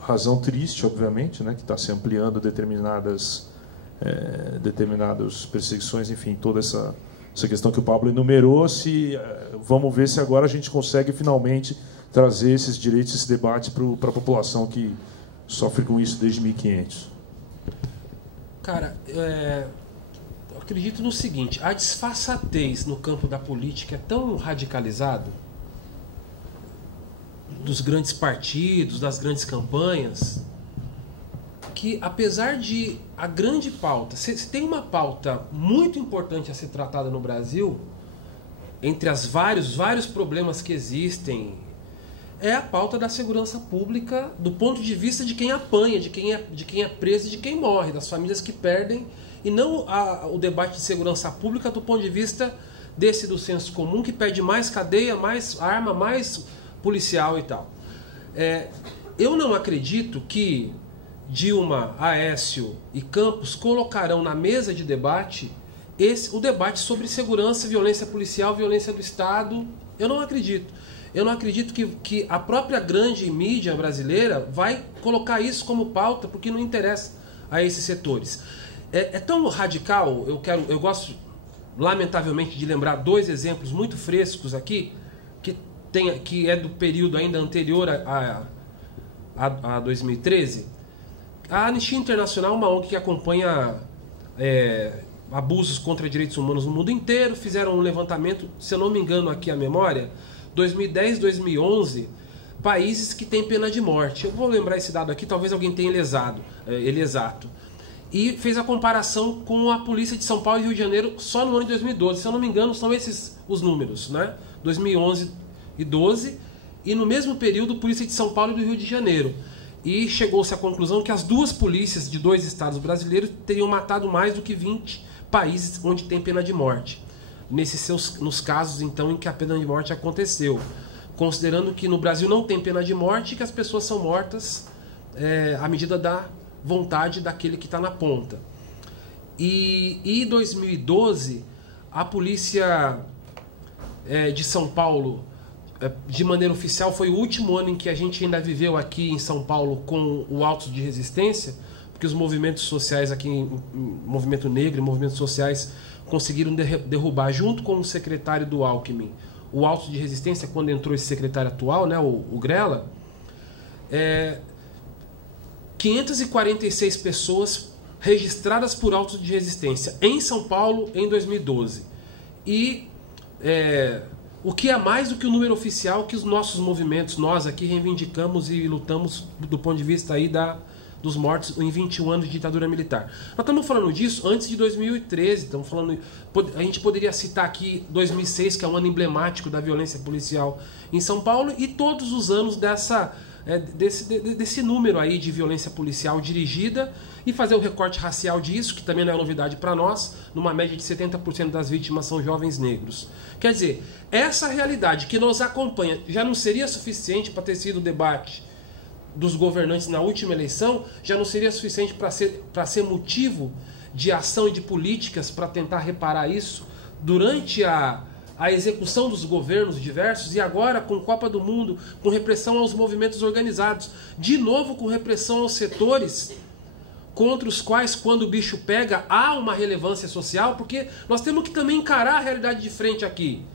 razão triste, obviamente, né, que está se ampliando determinadas perseguições, enfim, toda essa questão que o Pablo enumerou, vamos ver se agora a gente consegue finalmente trazer esses direitos, esse debate para a população que sofre com isso desde 1500. Cara, eu acredito no seguinte: a disfarçatez no campo da política é tão radicalizado, dos grandes partidos, das grandes campanhas, que apesar de a grande pauta, se tem uma pauta muito importante a ser tratada no Brasil, entre os vários problemas que existem, é a pauta da segurança pública do ponto de vista de quem apanha, de quem é preso e de quem morre, das famílias que perdem, e não o debate de segurança pública do ponto de vista desse do senso comum, que pede mais cadeia, mais arma, mais policial e tal. Eu não acredito que Dilma, Aécio e Campos colocarão na mesa de debate o debate sobre segurança, violência policial, violência do Estado. Eu não acredito. Eu não acredito que a própria grande mídia brasileira vai colocar isso como pauta, porque não interessa a esses setores. É tão radical, eu gosto, lamentavelmente, de lembrar 2 exemplos muito frescos aqui, que é do período ainda anterior a 2013. A Anistia Internacional é uma ONG que acompanha abusos contra direitos humanos no mundo inteiro. Fizeram um levantamento, se eu não me engano aqui a memória, 2010, 2011, países que têm pena de morte. Eu vou lembrar esse dado aqui, talvez alguém tenha ele exato. E fez a comparação com a polícia de São Paulo e Rio de Janeiro só no ano de 2012. Se eu não me engano, são esses os números, né? 2011 e 12, e no mesmo período, a polícia de São Paulo e do Rio de Janeiro. E chegou-se à conclusão que as 2 polícias de 2 estados brasileiros teriam matado mais do que 20 países onde tem pena de morte. Nos casos, então, em que a pena de morte aconteceu. Considerando que no Brasil não tem pena de morte e que as pessoas são mortas à medida da vontade daquele que está na ponta. E em 2012, a polícia de São Paulo, de maneira oficial, foi o último ano em que a gente ainda viveu aqui em São Paulo com o auto de resistência, porque os movimentos sociais aqui, movimento negro e movimentos sociais, conseguiram derrubar, junto com o secretário do Alckmin, o auto de resistência, quando entrou esse secretário atual, né, o Grella. 546 pessoas registradas por auto de resistência em São Paulo em 2012. E o que é mais do que o número oficial que os nossos movimentos, nós aqui reivindicamos e lutamos do ponto de vista aí dos mortos em 21 anos de ditadura militar. Nós estamos falando disso antes de 2013, estamos falando, a gente poderia citar aqui 2006, que é um ano emblemático da violência policial em São Paulo, e todos os anos desse número aí de violência policial dirigida, e fazer o recorte racial disso, que também não é novidade para nós, numa média de 70% das vítimas são jovens negros. Quer dizer, essa realidade que nos acompanha já não seria suficiente para ter sido o debate dos governantes na última eleição, já não seria suficiente para ser motivo de ação e de políticas para tentar reparar isso durante a execução dos governos diversos, e agora com Copa do Mundo, com repressão aos movimentos organizados, de novo com repressão aos setores contra os quais, quando o bicho pega, há uma relevância social, porque nós temos que também encarar a realidade de frente aqui.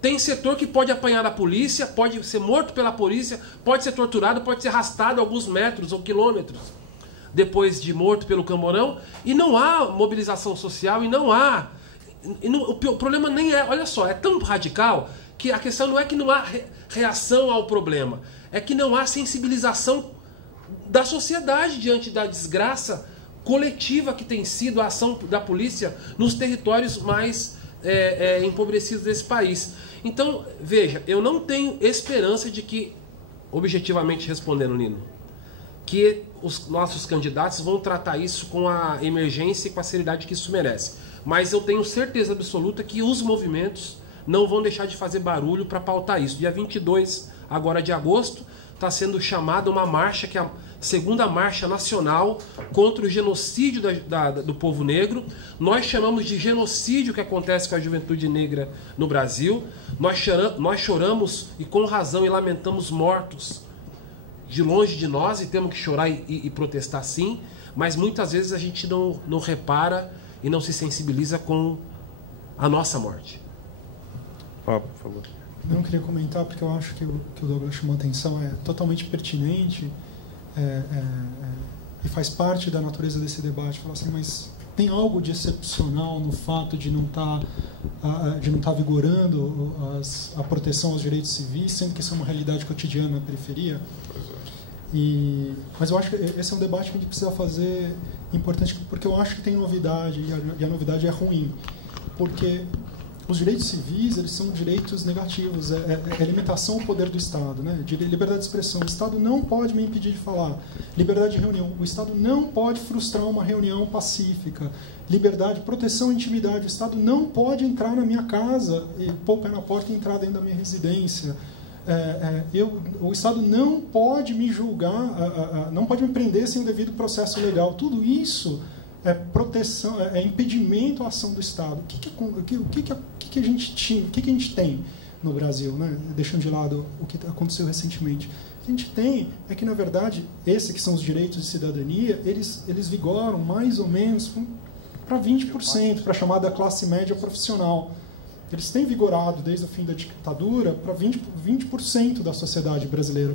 Tem setor que pode apanhar da polícia, pode ser morto pela polícia, pode ser torturado, pode ser arrastado alguns metros ou quilômetros depois de morto pelo camorão, e não há mobilização social, e não há... o problema nem é... Olha só, é tão radical que a questão não é que não há reação ao problema, é que não há sensibilização da sociedade diante da desgraça coletiva que tem sido a ação da polícia nos territórios mais empobrecidos desse país. Então, veja, eu não tenho esperança de que, objetivamente respondendo, Nino, que os nossos candidatos vão tratar isso com a emergência e com a seriedade que isso merece. Mas eu tenho certeza absoluta que os movimentos não vão deixar de fazer barulho para pautar isso. Dia 22, agora de agosto, está sendo chamada uma marcha, que é a segunda marcha nacional contra o genocídio do povo negro. Nós chamamos de genocídio o que acontece com a juventude negra no Brasil. Nós choramos, e com razão, e lamentamos mortos de longe de nós, e temos que chorar e protestar sim, mas muitas vezes a gente não repara e não se sensibiliza com a nossa morte. Por favor. Eu não queria comentar, porque eu acho que o Douglas chamou a atenção, é totalmente pertinente, e faz parte da natureza desse debate. Falar assim, mas tem algo de excepcional no fato de não estar vigorando a proteção aos direitos civis, sendo que isso é uma realidade cotidiana na periferia? Mas eu acho que esse é um debate que a gente precisa fazer importante, porque eu acho que tem novidade, e a novidade é ruim. Porque os direitos civis, eles são direitos negativos, é limitação ao poder do Estado, né? De liberdade de expressão, o Estado não pode me impedir de falar. Liberdade de reunião, o Estado não pode frustrar uma reunião pacífica. Liberdade, proteção à intimidade, o Estado não pode entrar na minha casa e pôr o pé na porta e entrar dentro da minha residência. O Estado não pode me julgar, não pode me prender sem o devido processo legal. Tudo isso é proteção, é impedimento à ação do Estado. O que a gente tem no Brasil, né? Deixando de lado o que aconteceu recentemente? O que a gente tem é que, na verdade, esses que são os direitos de cidadania, eles vigoram mais ou menos para 20%, para a chamada classe média profissional. Eles têm vigorado desde o fim da ditadura para 20% da sociedade brasileira.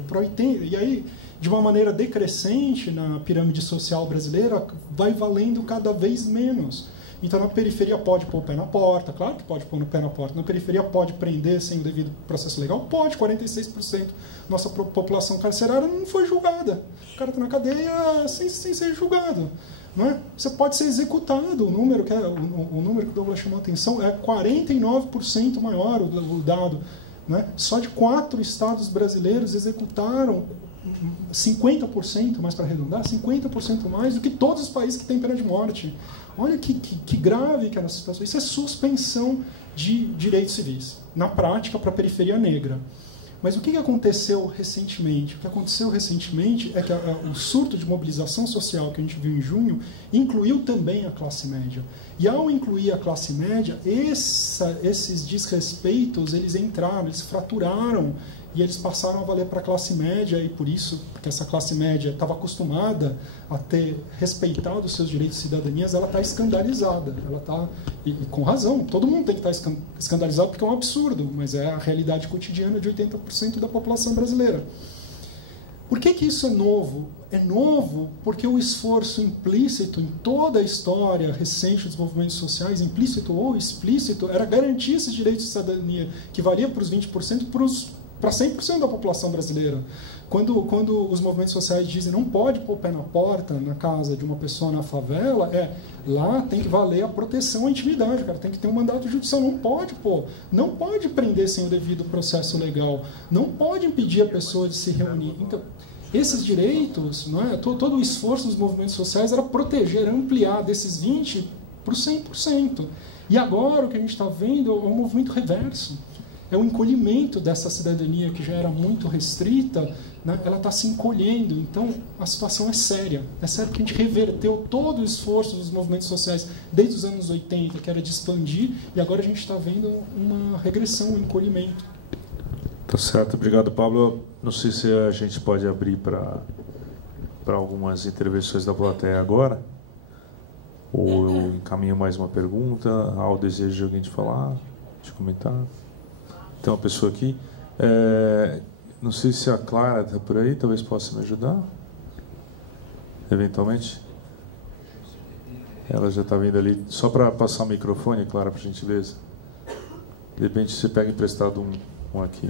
E aí, de uma maneira decrescente na pirâmide social brasileira, vai valendo cada vez menos. Então, na periferia pode pôr o pé na porta, claro que pode pôr o pé na porta. Na periferia pode prender sem o devido processo legal? Pode, 46%. Nossa população carcerária não foi julgada. O cara está na cadeia sem ser julgado. Não é? Você pode ser executado. O número que o Douglas chamou a atenção é 49% maior o dado. Não é? Só de 4 estados brasileiros executaram 50%, mais para arredondar, 50% mais do que todos os países que têm pena de morte. Olha que grave que é essa situação. Isso é suspensão de direitos civis, na prática, para a periferia negra. Mas o que aconteceu recentemente? O que aconteceu recentemente é que o surto de mobilização social que a gente viu em junho incluiu também a classe média. E ao incluir a classe média, esses desrespeitos, eles entraram, eles fraturaram e eles passaram a valer para a classe média, e por isso, porque essa classe média estava acostumada a ter respeitado os seus direitos de cidadanias, ela está escandalizada. Ela está, e com razão, todo mundo tem que estar escandalizado porque é um absurdo, mas é a realidade cotidiana de 80% da população brasileira. Por que isso é novo? É novo porque o esforço implícito em toda a história recente dos movimentos sociais, implícito ou explícito, era garantir esses direitos de cidadania, que valia para os 20% para 100% da população brasileira. Quando os movimentos sociais dizem não pode pôr o pé na porta, na casa de uma pessoa na favela, lá tem que valer a proteção à intimidade, cara, tem que ter um mandato judicial, não pode prender sem o devido processo legal, não pode impedir a pessoa de se reunir. Então, esses direitos, não é? Todo o esforço dos movimentos sociais era proteger, ampliar desses 20% para os 100%. E agora o que a gente está vendo é um movimento reverso. É o encolhimento dessa cidadania que já era muito restrita, né? Ela está se encolhendo. Então, a situação é séria. É sério que a gente reverteu todo o esforço dos movimentos sociais desde os anos 80, que era de expandir, e agora a gente está vendo uma regressão, um encolhimento. Tá certo. Obrigado, Pablo. Não sei se a gente pode abrir para algumas intervenções da plateia agora, ou eu encaminho mais uma pergunta. Há o desejo de alguém de falar, de comentar? Tem uma pessoa aqui. Não sei se a Clara está por aí, talvez possa me ajudar, eventualmente. Ela já está vindo ali. Só para passar o microfone, Clara, por gentileza. De repente você pega emprestado um aqui.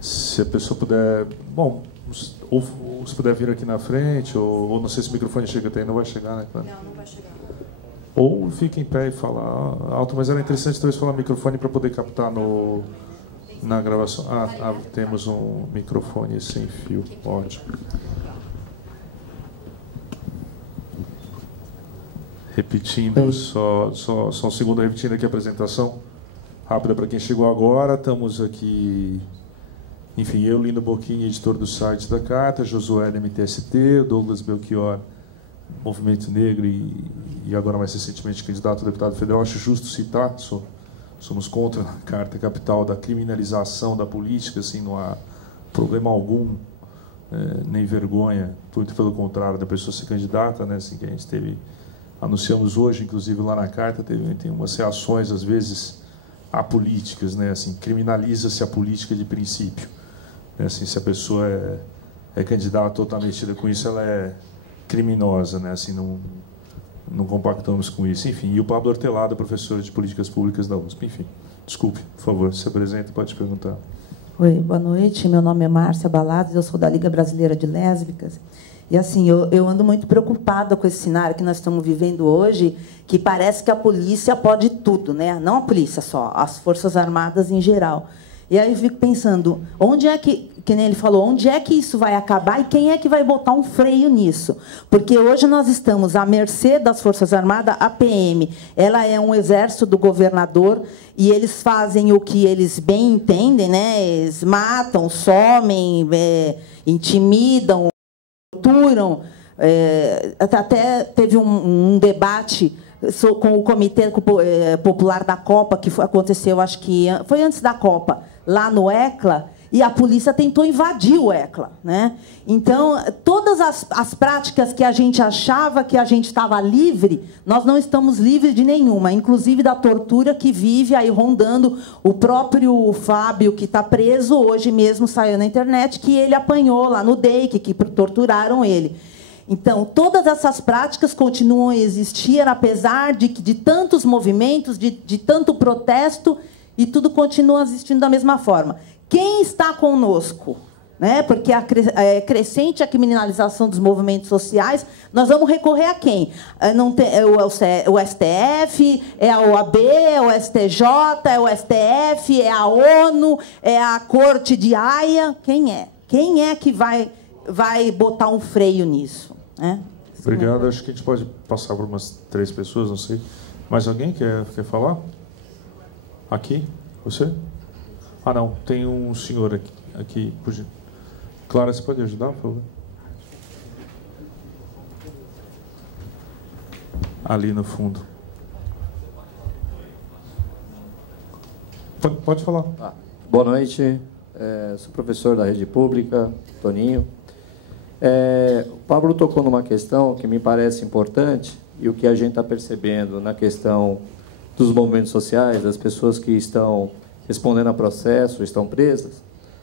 Se a pessoa puder... Bom, ou se puder vir aqui na frente, ou não sei se o microfone chega até aí, não vai chegar, né, Clara? Não vai chegar. Ou fica em pé e fala alto, mas era interessante talvez falar no microfone para poder captar na gravação. Temos um microfone sem fio, ótimo. Repetindo, só um segundo, repetindo aqui a apresentação rápida para quem chegou agora. Estamos aqui, enfim, eu, Lino Bocchini, editor do site da Carta, Josué da MTST, Douglas Belchior, Movimento Negro e agora mais recentemente candidato a deputado federal. Acho justo citar, somos contra a Carta Capital da criminalização da política, assim, não há problema algum, nem vergonha, muito pelo contrário, da pessoa ser candidata, né, assim, que a gente anunciamos hoje, inclusive lá na Carta, tem umas reações, às vezes, apolíticas, né, assim, criminaliza-se a política de princípio, né, assim, se a pessoa é candidata ou está metida com isso, ela é criminosa, né? Assim, não compactamos com isso. Enfim, e o Pablo Hortelado, professor de Políticas Públicas da USP. Enfim, desculpe, por favor, se apresenta, pode perguntar. Oi, boa noite. Meu nome é Márcia Balados, eu sou da Liga Brasileira de Lésbicas. E assim, eu ando muito preocupada com esse cenário que nós estamos vivendo hoje, que parece que a polícia pode tudo, né? Não a polícia só, as Forças Armadas em geral. E aí eu fico pensando, onde é que nem ele falou, onde é que isso vai acabar e quem é que vai botar um freio nisso? Porque hoje nós estamos à mercê das Forças Armadas, a PM, ela é um exército do governador e eles fazem o que eles bem entendem, né? Eles matam, somem, intimidam, torturam. Até teve um debate com o Comitê Popular da Copa, que aconteceu, acho que foi antes da Copa, lá no ECLA, e a polícia tentou invadir o ECLA, né? Então, todas as práticas que a gente achava que a gente estava livre, nós não estamos livres de nenhuma, inclusive da tortura que vive aí rondando o próprio Fábio, que está preso, hoje mesmo saiu na internet, que ele apanhou lá no DEIC, que torturaram ele. Então, todas essas práticas continuam a existir, apesar de tantos movimentos, de tanto protesto, e tudo continua existindo da mesma forma. Quem está conosco? Né? Porque é crescente a criminalização dos movimentos sociais, nós vamos recorrer a quem? Não tem, o STF, é a OAB, é o STJ, é o STF, é a ONU, é a Corte de Haia. Quem é? Quem é que vai botar um freio nisso? Né? Obrigado. Acho que a gente pode passar por umas 3 pessoas, não sei. Mais alguém quer falar? Aqui? Você? Ah, não. Tem um senhor aqui. Clara, você pode ajudar, por favor? Ali no fundo. Pode falar. Boa noite. Sou professor da rede pública, Toninho. O Pablo tocou numa questão que me parece importante e o que a gente está percebendo na questão dos movimentos sociais, das pessoas que estão respondendo a processo, estão presas,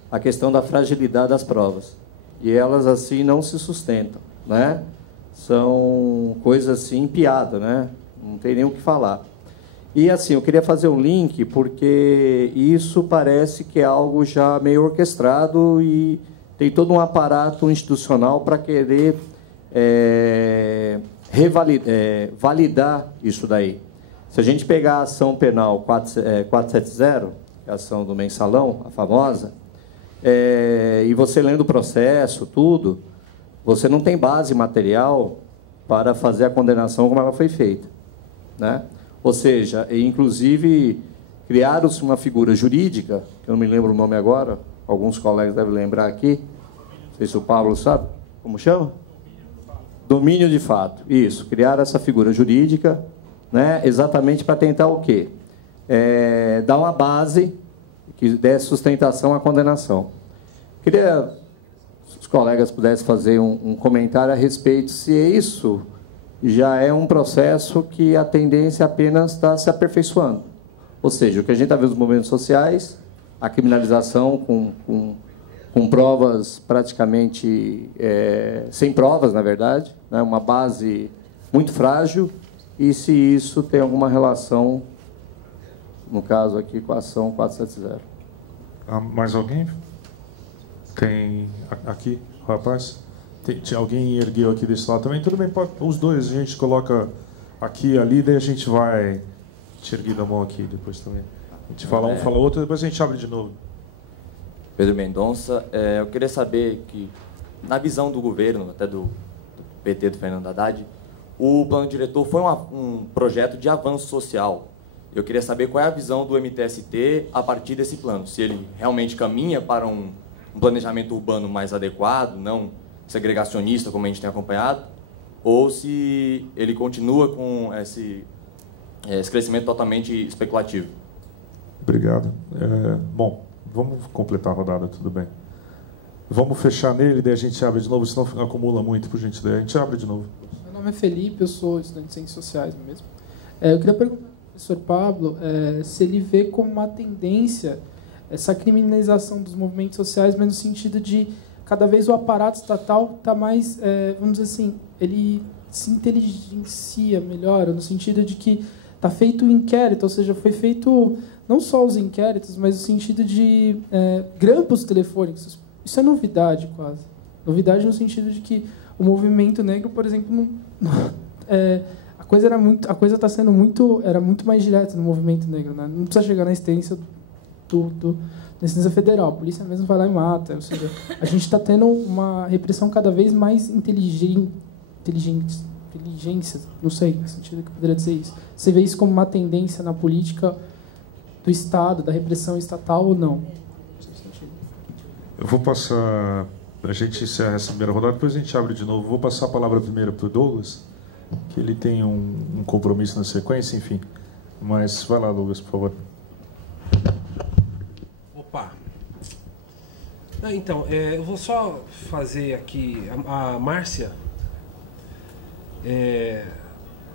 a questão da fragilidade das provas. E elas, assim, não se sustentam, né? São coisas, assim, piada, né? Não tem nem o que falar. E, assim, eu queria fazer um link, porque isso parece que é algo já meio orquestrado e tem todo um aparato institucional para querer validar isso daí. Se a gente pegar a ação penal 470, que é a ação do mensalão, a famosa, e você lendo o processo, tudo, você não tem base material para fazer a condenação como ela foi feita, né? Ou seja, inclusive, criaram-se uma figura jurídica, que eu não me lembro o nome agora, alguns colegas devem lembrar aqui, não sei se o Pablo sabe, como chama? Domínio de fato. Isso, criaram essa figura jurídica, né, exatamente para tentar o quê? Dar uma base que desse sustentação à condenação. Queria, se os colegas pudessem fazer um comentário a respeito se isso já é um processo que a tendência apenas está se aperfeiçoando. Ou seja, o que a gente está vendo nos movimentos sociais, a criminalização com provas praticamente sem provas, na verdade, né, uma base muito frágil, e se isso tem alguma relação, no caso aqui, com a ação 470. Mais alguém? Tem aqui, rapaz? Tem alguém ergueu aqui desse lado também? Tudo bem, pode, os dois, a gente coloca aqui e ali, daí a gente vai te erguer da mão aqui depois também. A gente fala um, fala outro, depois a gente abre de novo. Pedro Mendonça, eu queria saber que, na visão do governo, até do PT, do Fernando Haddad, o plano diretor foi um projeto de avanço social. Eu queria saber qual é a visão do MTST a partir desse plano. Se ele realmente caminha para um planejamento urbano mais adequado, não segregacionista, como a gente tem acompanhado, ou se ele continua com esse crescimento totalmente especulativo. Obrigado. Bom, vamos completar a rodada, tudo bem. Vamos fechar nele, daí a gente abre de novo, senão acumula muito, por gentileza. A gente abre de novo. Meu nome é Felipe, eu sou estudante de Ciências Sociais mesmo. Eu queria perguntar ao professor Pablo se ele vê como uma tendência essa criminalização dos movimentos sociais, mas no sentido de cada vez o aparato estatal está mais, vamos dizer assim, ele se inteligencia melhor, no sentido de que está feito o inquérito, ou seja, foi feito não só os inquéritos, mas no sentido de grampos telefônicos. Isso é novidade, quase. Novidade no sentido de que o movimento negro, por exemplo, a coisa está sendo era muito mais direta no movimento negro, né? Não precisa chegar na instância da instância federal, a polícia mesmo vai lá e mata. Ou seja, a gente está tendo uma repressão cada vez mais inteligência, não sei no sentido que eu poderia dizer isso. Você vê isso como uma tendência na política do Estado, da repressão estatal ou não? Eu vou passar, a gente encerra essa primeira rodada, depois a gente abre de novo. Vou passar a palavra primeiro para o Douglas, que ele tem um compromisso na sequência, enfim. Mas vai lá, Douglas, por favor. Opa! Então, eu vou só fazer aqui a Márcia.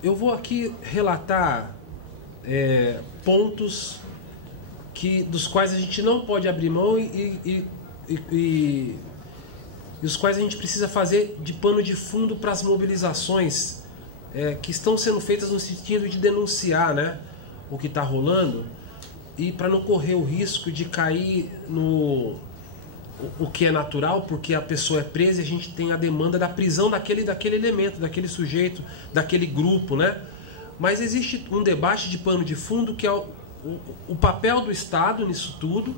Eu vou aqui relatar pontos dos quais a gente não pode abrir mão e os quais a gente precisa fazer de pano de fundo para as mobilizações que estão sendo feitas no sentido de denunciar, né, o que está rolando, e para não correr o risco de cair no o que é natural, porque a pessoa é presa e a gente tem a demanda da prisão daquele elemento, daquele sujeito, daquele grupo, né? Mas existe um debate de pano de fundo que é o papel do Estado nisso tudo,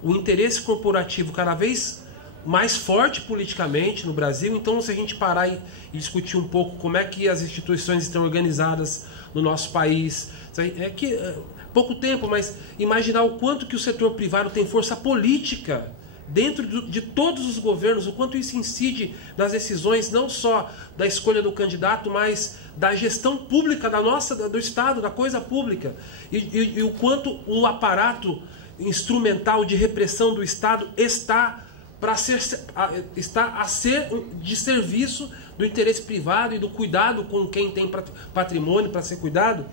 o interesse corporativo cada vez mais forte politicamente no Brasil. Então, se a gente parar e discutir um pouco como é que as instituições estão organizadas no nosso país, pouco tempo, mas imaginar o quanto que o setor privado tem força política dentro de todos os governos, o quanto isso incide nas decisões, não só da escolha do candidato, mas da gestão pública do Estado, da coisa pública, e o quanto o aparato instrumental de repressão do Estado está a ser de serviço do interesse privado e do cuidado com quem tem patrimônio para ser cuidado.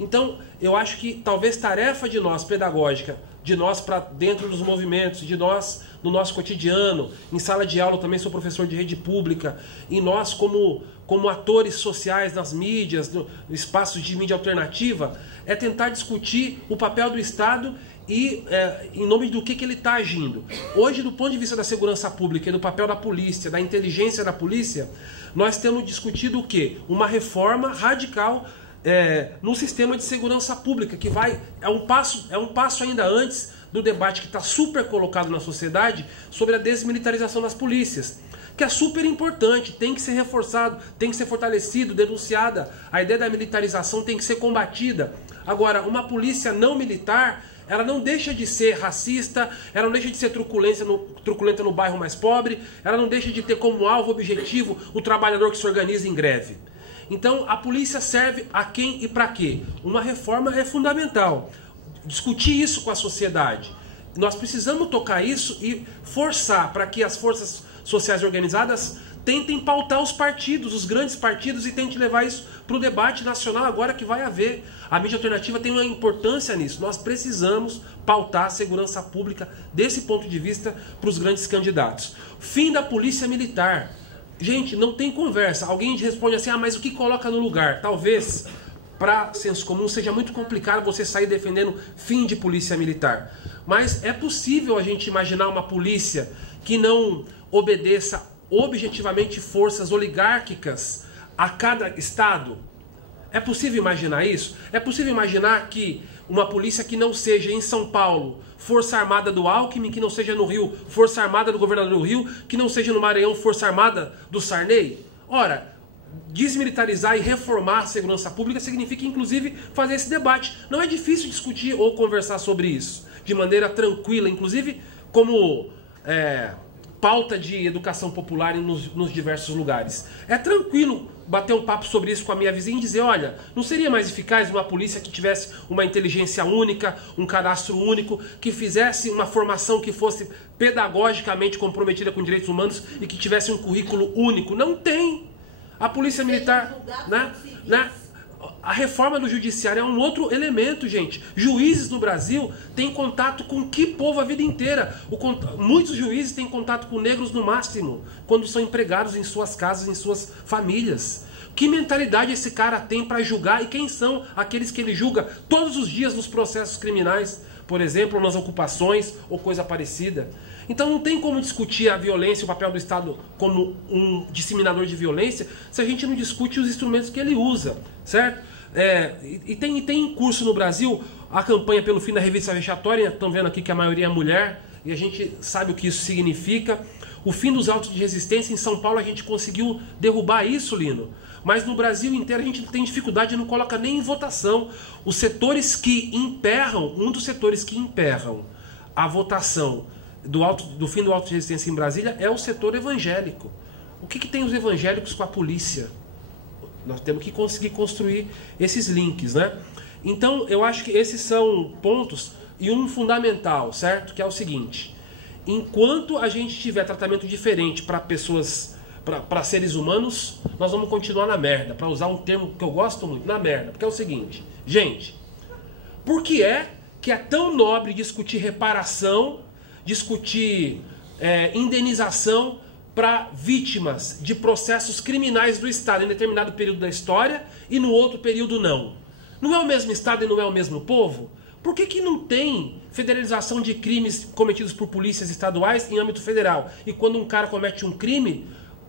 Então, eu acho que talvez tarefa de nós, pedagógica, de nós para dentro dos movimentos, de nós no nosso cotidiano, em sala de aula, também sou professor de rede pública, e nós como atores sociais nas mídias, no espaços de mídia alternativa, é tentar discutir o papel do Estado e em nome do que ele está agindo. Hoje, do ponto de vista da segurança pública e do papel da polícia, da inteligência da polícia, nós temos discutido o quê? Uma reforma radical no sistema de segurança pública, que é um passo ainda antes do debate que está super colocado na sociedade sobre a desmilitarização das polícias, que é super importante, tem que ser reforçado, tem que ser fortalecido, denunciada. A ideia da militarização tem que ser combatida. Agora, uma polícia não militar, ela não deixa de ser racista, ela não deixa de ser truculenta no bairro mais pobre, ela não deixa de ter como alvo objetivo o trabalhador que se organiza em greve. Então, a polícia serve a quem e para quê? Uma reforma é fundamental. Discutir isso com a sociedade. Nós precisamos tocar isso e forçar para que as forças sociais organizadas tentem pautar os partidos, os grandes partidos, e tentem levar isso para o debate nacional agora que vai haver. A mídia alternativa tem uma importância nisso. Nós precisamos pautar a segurança pública desse ponto de vista para os grandes candidatos. Fim da polícia militar. Gente, não tem conversa. Alguém responde assim, mas o que coloca no lugar? Talvez, para senso comum, seja muito complicado você sair defendendo fim de polícia militar. Mas é possível a gente imaginar uma polícia que não obedeça objetivamente forças oligárquicas a cada estado? É possível imaginar isso? É possível imaginar que uma polícia que não seja em São Paulo Força Armada do Alckmin, que não seja no Rio Força Armada do governador do Rio, que não seja no Maranhão Força Armada do Sarney? Ora, desmilitarizar e reformar a segurança pública significa, inclusive, fazer esse debate. Não é difícil discutir ou conversar sobre isso de maneira tranquila, inclusive como pauta de educação popular nos diversos lugares. É tranquilo bater um papo sobre isso com a minha vizinha e dizer, olha, não seria mais eficaz uma polícia que tivesse uma inteligência única, um cadastro único, que fizesse uma formação que fosse pedagogicamente comprometida com direitos humanos e que tivesse um currículo único? Não tem. A polícia militar, a reforma do judiciário é um outro elemento, gente. Juízes no Brasil têm contato com que povo a vida inteira? Muitos juízes têm contato com negros no máximo, quando são empregados em suas casas, em suas famílias. Que mentalidade esse cara tem para julgar? E quem são aqueles que ele julga todos os dias nos processos criminais, por exemplo, nas ocupações ou coisa parecida? Então não tem como discutir a violência, o papel do Estado como um disseminador de violência, se a gente não discute os instrumentos que ele usa, certo? E tem em curso no Brasil a campanha pelo fim da revista vexatória. Estão vendo aqui que a maioria é mulher, e a gente sabe o que isso significa. O fim dos autos de resistência, em São Paulo a gente conseguiu derrubar isso, Lino. Mas no Brasil inteiro a gente tem dificuldade e não coloca nem em votação. Os setores que emperram, um dos setores que emperram a votação do fim do auto de resistência em Brasília é o setor evangélico. O que tem os evangélicos com a polícia? Nós temos que conseguir construir esses links, né? Então, eu acho que esses são pontos, e um fundamental, certo? Que é o seguinte: enquanto a gente tiver tratamento diferente para pessoas, para seres humanos, nós vamos continuar na merda, para usar um termo que eu gosto muito, na merda. Porque é o seguinte, gente, por que é tão nobre discutir reparação, discutir indenização para vítimas de processos criminais do Estado em determinado período da história e no outro período não? Não é o mesmo Estado e não é o mesmo povo? Por que não tem federalização de crimes cometidos por polícias estaduais em âmbito federal? E quando um cara comete um crime,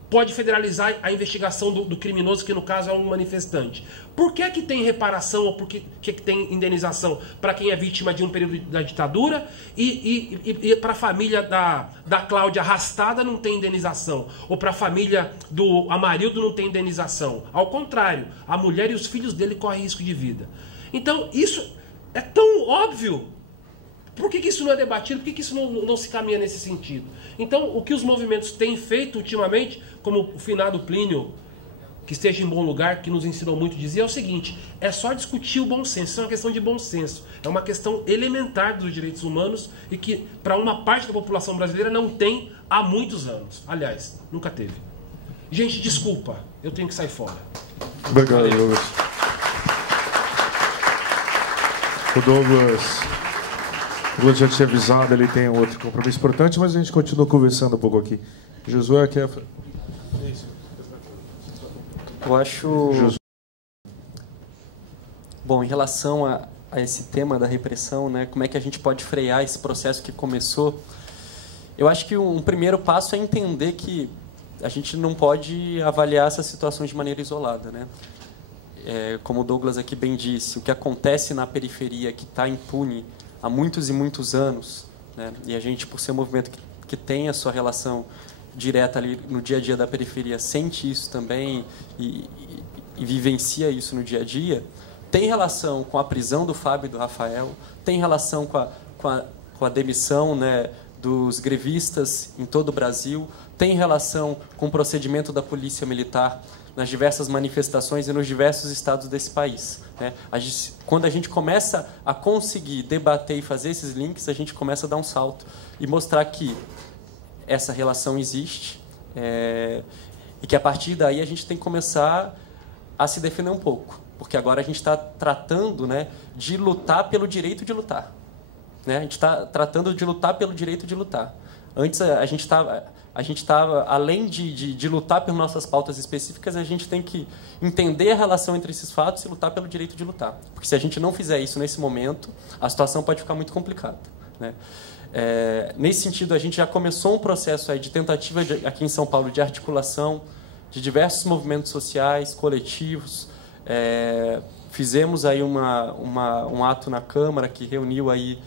pode federalizar a investigação do criminoso, que no caso é um manifestante? Por que tem reparação ou por que tem indenização para quem é vítima de um período da ditadura e para a família da Cláudia arrastada não tem indenização? Ou para a família do Amarildo não tem indenização? Ao contrário, a mulher e os filhos dele correm risco de vida. Então isso é tão óbvio. Por que isso não é debatido? Por que isso não se caminha nesse sentido? Então, o que os movimentos têm feito ultimamente, como o finado Plínio, que esteja em bom lugar, que nos ensinou muito, dizia, é o seguinte: é só discutir o bom senso. Isso é uma questão de bom senso. É uma questão elementar dos direitos humanos e que, para uma parte da população brasileira, não tem há muitos anos. Aliás, nunca teve. Gente, desculpa, eu tenho que sair fora. Obrigado, Douglas. O Douglas já tinha avisado, ele tem outro compromisso importante, mas a gente continua conversando um pouco aqui. Josué quer... Eu acho... Bom, em relação a esse tema da repressão, né, como é que a gente pode frear esse processo que começou, eu acho que um primeiro passo é entender que a gente não pode avaliar essas situações de maneira isolada, né? Como o Douglas aqui bem disse, o que acontece na periferia, que está impune há muitos e muitos anos, né? E a gente, por ser um movimento que tem a sua relação direta ali no dia a dia da periferia, sente isso também e vivencia isso no dia a dia, tem relação com a prisão do Fábio e do Rafael, tem relação com a demissão, né, dos grevistas em todo o Brasil, tem relação com o procedimento da Polícia Militar nas diversas manifestações e nos diversos estados desse país, né? Quando a gente começa a conseguir debater e fazer esses links, a gente começa a dar um salto e mostrar que essa relação existe, e que a partir daí a gente tem que começar a se defender um pouco, porque agora a gente está tratando, né, de lutar pelo direito de lutar, né? A gente está tratando de lutar pelo direito de lutar. Antes a gente estava, além de lutar por nossas pautas específicas, a gente tem que entender a relação entre esses fatos e lutar pelo direito de lutar. Porque se a gente não fizer isso nesse momento, a situação pode ficar muito complicada, né? Nesse sentido, a gente já começou um processo aí de tentativa aqui em São Paulo de articulação de diversos movimentos sociais, coletivos. Fizemos aí um ato na Câmara que reuniu aí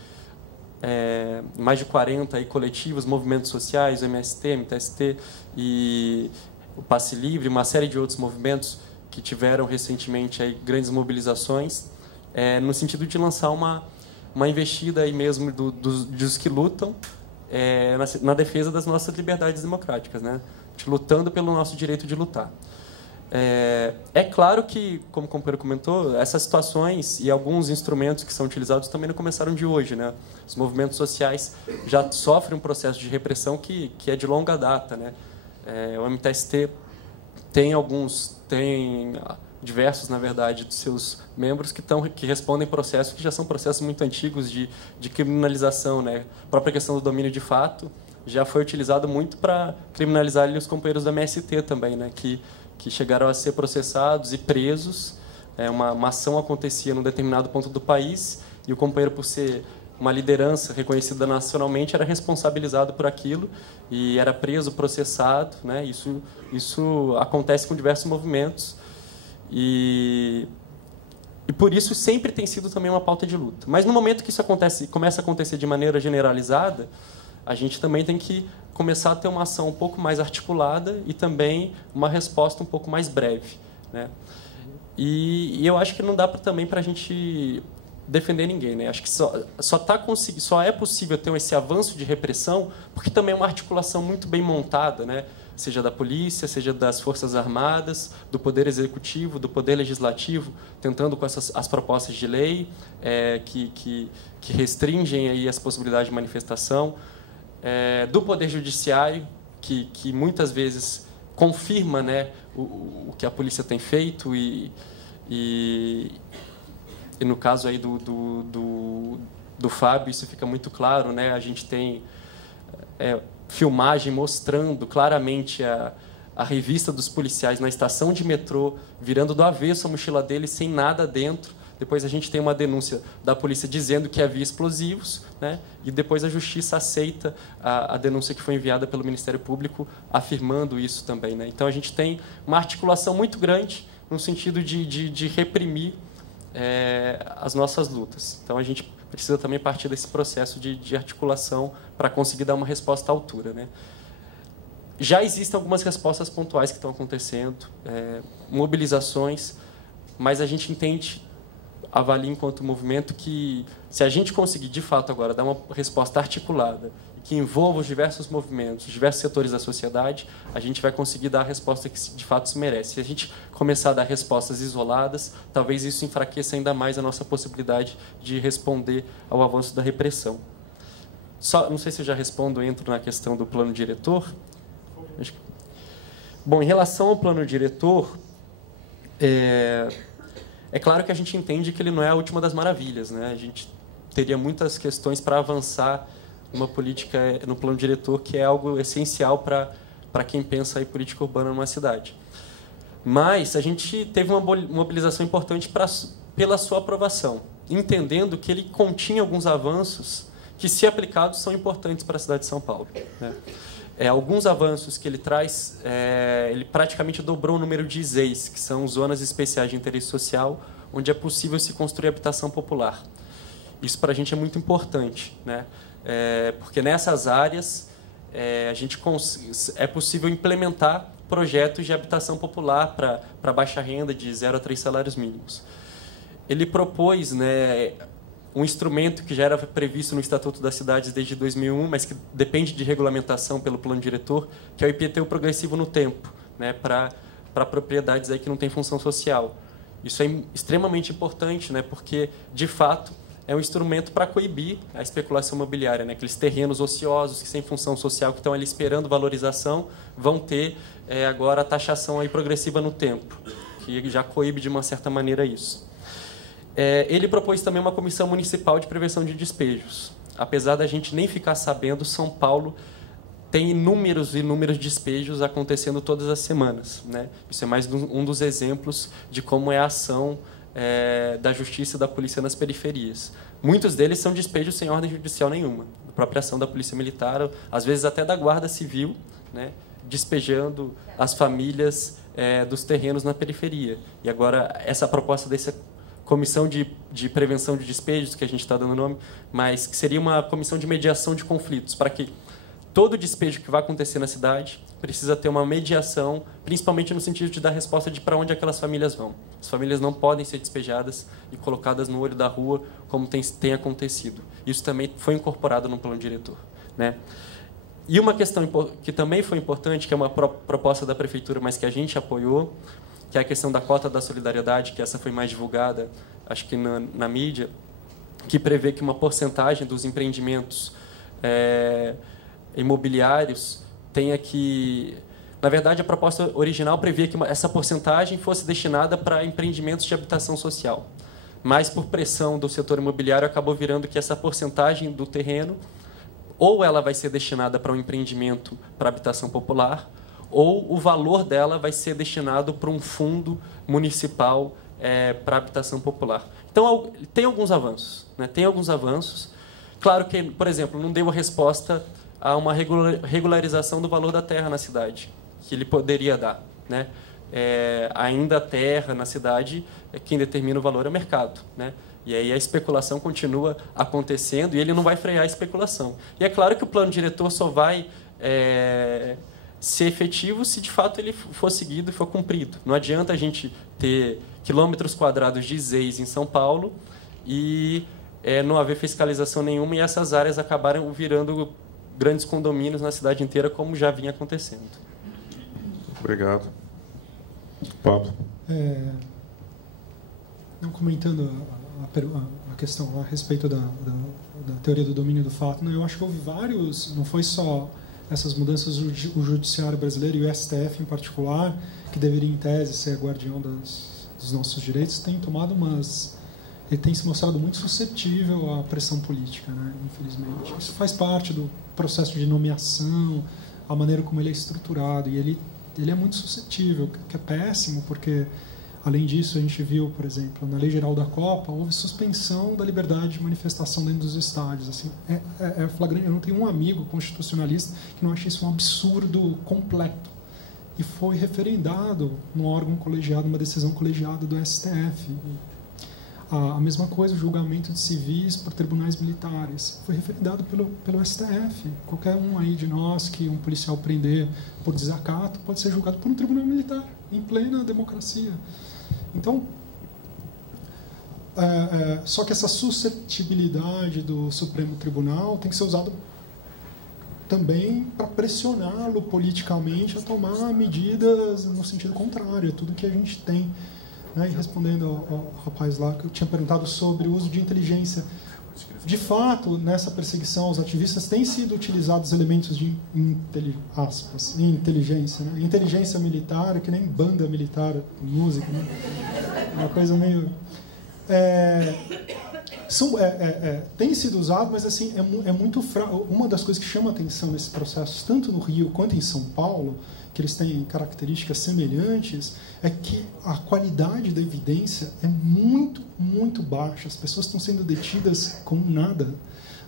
mais de 40 aí coletivos, movimentos sociais, o MST, MTST e o Passe Livre, uma série de outros movimentos que tiveram recentemente aí grandes mobilizações, no sentido de lançar uma investida aí mesmo dos que lutam na defesa das nossas liberdades democráticas, né? Lutando pelo nosso direito de lutar. É claro que, como o companheiro comentou, essas situações e alguns instrumentos que são utilizados também não começaram de hoje, né? Os movimentos sociais já sofrem um processo de repressão que é de longa data, né? O MTST tem diversos, na verdade, dos seus membros que respondem processos que já são processos muito antigos de criminalização, né? A própria questão do domínio de fato já foi utilizado muito para criminalizar ali os companheiros da MST também, né? Que chegaram a ser processados e presos. Uma ação acontecia num determinado ponto do país e o companheiro, por ser uma liderança reconhecida nacionalmente era responsabilizado por aquilo e era preso, processado, né? Isso acontece com diversos movimentos e por isso sempre tem sido também uma pauta de luta. Mas no momento que isso começa a acontecer de maneira generalizada, a gente também tem que começar a ter uma ação um pouco mais articulada e também uma resposta um pouco mais breve, né? E eu acho que não dá também para a gente defender ninguém, né? Acho que só é possível ter esse avanço de repressão porque também é uma articulação muito bem montada, né? Seja da polícia, seja das Forças Armadas, do Poder Executivo, do Poder Legislativo, tentando com as propostas de lei que restringem aí as possibilidades de manifestação, do Poder Judiciário, que muitas vezes confirma, né, o que a polícia tem feito e no caso aí do Fábio isso fica muito claro, né? A gente tem filmagem mostrando claramente a revista dos policiais na estação de metrô virando do avesso a mochila dele sem nada dentro. Depois a gente tem uma denúncia da polícia dizendo que havia explosivos, né? E depois a justiça aceita a denúncia que foi enviada pelo Ministério Público afirmando isso também, né? Então a gente tem uma articulação muito grande no sentido de reprimir as nossas lutas. Então a gente precisa também partir desse processo de articulação para conseguir dar uma resposta à altura, né? Já existem algumas respostas pontuais que estão acontecendo, mobilizações, mas a gente avalia enquanto movimento que se a gente conseguir de fato agora dar uma resposta articulada que envolva os diversos movimentos, os diversos setores da sociedade, a gente vai conseguir dar a resposta que de fato se merece. Se a gente começar a dar respostas isoladas, talvez isso enfraqueça ainda mais a nossa possibilidade de responder ao avanço da repressão. Não sei se eu já respondo, entro na questão do plano diretor. Bom, em relação ao plano diretor, é claro que a gente entende que ele não é a última das maravilhas, né? A gente teria muitas questões para avançar uma política no plano diretor, que é algo essencial para quem pensa em política urbana numa cidade. Mas a gente teve uma mobilização importante pela sua aprovação, entendendo que ele continha alguns avanços que, se aplicados, são importantes para a cidade de São Paulo, né? Alguns avanços que ele traz, ele praticamente dobrou o número de ZEIs, que são zonas especiais de interesse social, onde é possível se construir habitação popular. Isso para a gente é muito importante, né? Porque nessas áreas é possível implementar projetos de habitação popular para baixa renda de 0 a 3 salários mínimos. Ele propôs, né, um instrumento que já era previsto no Estatuto das Cidades desde 2001, mas que depende de regulamentação pelo plano diretor, que é o IPTU progressivo no tempo, né, para propriedades aí que não têm função social. Isso é extremamente importante, né, porque, de fato, é um instrumento para coibir a especulação imobiliária, né? Aqueles terrenos ociosos que sem função social, que estão ali esperando valorização, vão ter agora a taxação aí progressiva no tempo, que já coíbe de uma certa maneira isso. Ele propôs também uma comissão municipal de prevenção de despejos. Apesar da gente nem ficar sabendo, São Paulo tem inúmeros despejos acontecendo todas as semanas, né? Isso é mais um dos exemplos de como é a ação da justiça e da polícia nas periferias. Muitos deles são despejos sem ordem judicial nenhuma, a própria ação da polícia militar, às vezes até da guarda civil, né, despejando as famílias dos terrenos na periferia. E agora essa proposta dessa comissão de prevenção de despejos, que a gente está dando nome, mas que seria uma comissão de mediação de conflitos, para que todo despejo que vai acontecer na cidade precisa ter uma mediação, principalmente no sentido de dar resposta de para onde aquelas famílias vão. As famílias não podem ser despejadas e colocadas no olho da rua, como tem acontecido. Isso também foi incorporado no plano diretor, né? E uma questão que também foi importante, que é uma proposta da prefeitura, mas que a gente apoiou, que é a questão da cota da solidariedade, que essa foi mais divulgada, acho que na mídia, que prevê que uma porcentagem dos empreendimentos imobiliários tenha que... Na verdade, a proposta original previa que essa porcentagem fosse destinada para empreendimentos de habitação social. Mas, por pressão do setor imobiliário, acabou virando que essa porcentagem do terreno, ou ela vai ser destinada para um empreendimento para habitação popular, ou o valor dela vai ser destinado para um fundo municipal para habitação popular. Então, tem alguns avanços, né? Tem alguns avanços. claro que, por exemplo, não deu a resposta a uma regularização do valor da terra na cidade, que ele poderia dar, né? Ainda a terra na cidade, quem determina o valor é o mercado, né? E aí a especulação continua acontecendo e ele não vai frear a especulação. E é claro que o plano diretor só vai ser efetivo se de fato ele for seguido e for cumprido. Não adianta a gente ter quilômetros quadrados de ZEIS em São Paulo e não haver fiscalização nenhuma e essas áreas acabaram virando grandes condomínios na cidade inteira, como já vinha acontecendo. Obrigado. Pablo. Não comentando a questão a respeito da teoria do domínio do fato, eu acho que houve vários, não foi só essas mudanças, o judiciário brasileiro e o STF em particular, que deveria em tese ser guardião dos nossos direitos, tem tomado ele tem se mostrado muito suscetível à pressão política, né? Infelizmente. Isso faz parte do processo de nomeação, a maneira como ele é estruturado, e ele é muito suscetível, que é péssimo, porque, além disso, a gente viu, por exemplo, na Lei Geral da Copa, houve suspensão da liberdade de manifestação dentro dos estádios. Assim, é flagrante. Eu não tenho um amigo constitucionalista que não ache isso um absurdo completo. E foi referendado no órgão colegiado, uma decisão colegiada do STF. A mesma coisa, o julgamento de civis por tribunais militares. Foi referendado pelo STF. Qualquer um aí de nós que um policial prender por desacato pode ser julgado por um tribunal militar, em plena democracia. Então, só que essa suscetibilidade do Supremo Tribunal tem que ser usada também para pressioná-lo politicamente a tomar medidas no sentido contrário, tudo que a gente tem. E respondendo ao rapaz lá, que eu tinha perguntado sobre o uso de inteligência. De fato, nessa perseguição aos ativistas, têm sido utilizados elementos de inteligência. Né? Inteligência militar, que nem banda militar, música. Né? Uma coisa meio... tem sido usado, mas assim, é muito fraco. Uma das coisas que chama atenção nesses processos, tanto no Rio quanto em São Paulo, que eles têm características semelhantes, é que a qualidade da evidência é muito, muito baixa. As pessoas estão sendo detidas com nada.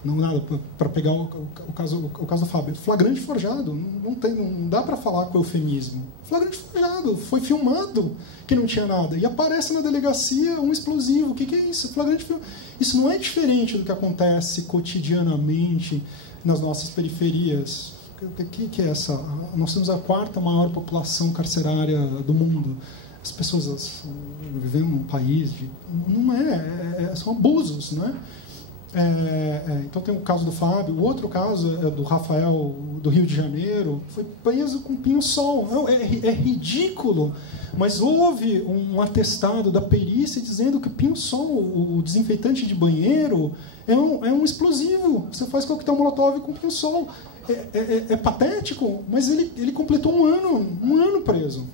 Não nada. Para pegar o caso do Fábio. Flagrante forjado. Não dá para falar com eufemismo. Flagrante forjado. Foi filmado que não tinha nada. E aparece na delegacia um explosivo. O que é isso? Flagrante. Isso não é diferente do que acontece cotidianamente nas nossas periferias. O que é essa? Nós temos a 4ª maior população carcerária do mundo. As pessoas vivem num país de... Não são abusos, né? Então tem o caso do Fábio. O outro caso é do Rafael, do Rio de Janeiro. Foi preso com pinho-sol. É ridículo. Mas houve um atestado da perícia dizendo que o pinho-sol, o desinfetante de banheiro, é um explosivo. Você faz coquetel molotov com pinho-sol. É patético, mas ele completou um ano preso.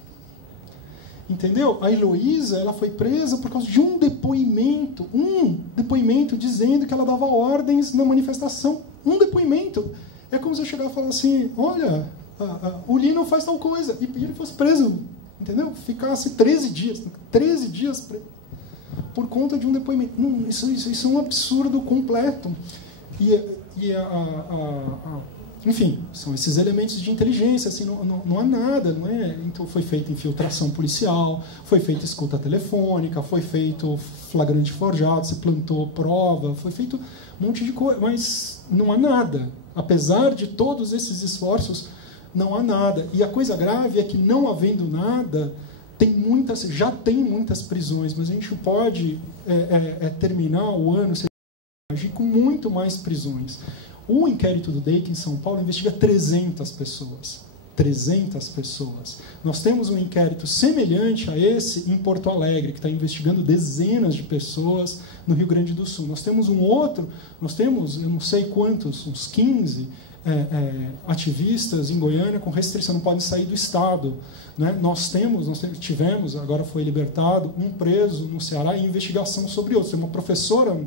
Entendeu? A Heloísa, ela foi presa por causa de um depoimento dizendo que ela dava ordens na manifestação. Um depoimento. É como se eu chegar e falar assim, olha, o Lino faz tal coisa, e ele fosse preso, entendeu? Ficasse 13 dias preso, por conta de um depoimento. Não, isso é um absurdo completo. Enfim, são esses elementos de inteligência, assim, não há nada, não é? Então foi feita infiltração policial, foi feita escuta telefônica, foi feito flagrante forjado, se plantou prova, foi feito um monte de coisa, mas não há nada. Apesar de todos esses esforços, não há nada. E a coisa grave é que, não havendo nada, já tem muitas prisões, mas a gente pode terminar o ano sem agir com muito mais prisões. O inquérito do DEIC em São Paulo investiga 300 pessoas. 300 pessoas. Nós temos um inquérito semelhante a esse em Porto Alegre, que está investigando dezenas de pessoas no Rio Grande do Sul. Nós temos um outro, eu não sei quantos, uns 15 ativistas em Goiânia com restrição, não podem sair do Estado. Né? Nós tivemos, agora foi libertado, um preso no Ceará em investigação sobre outros. Tem uma professora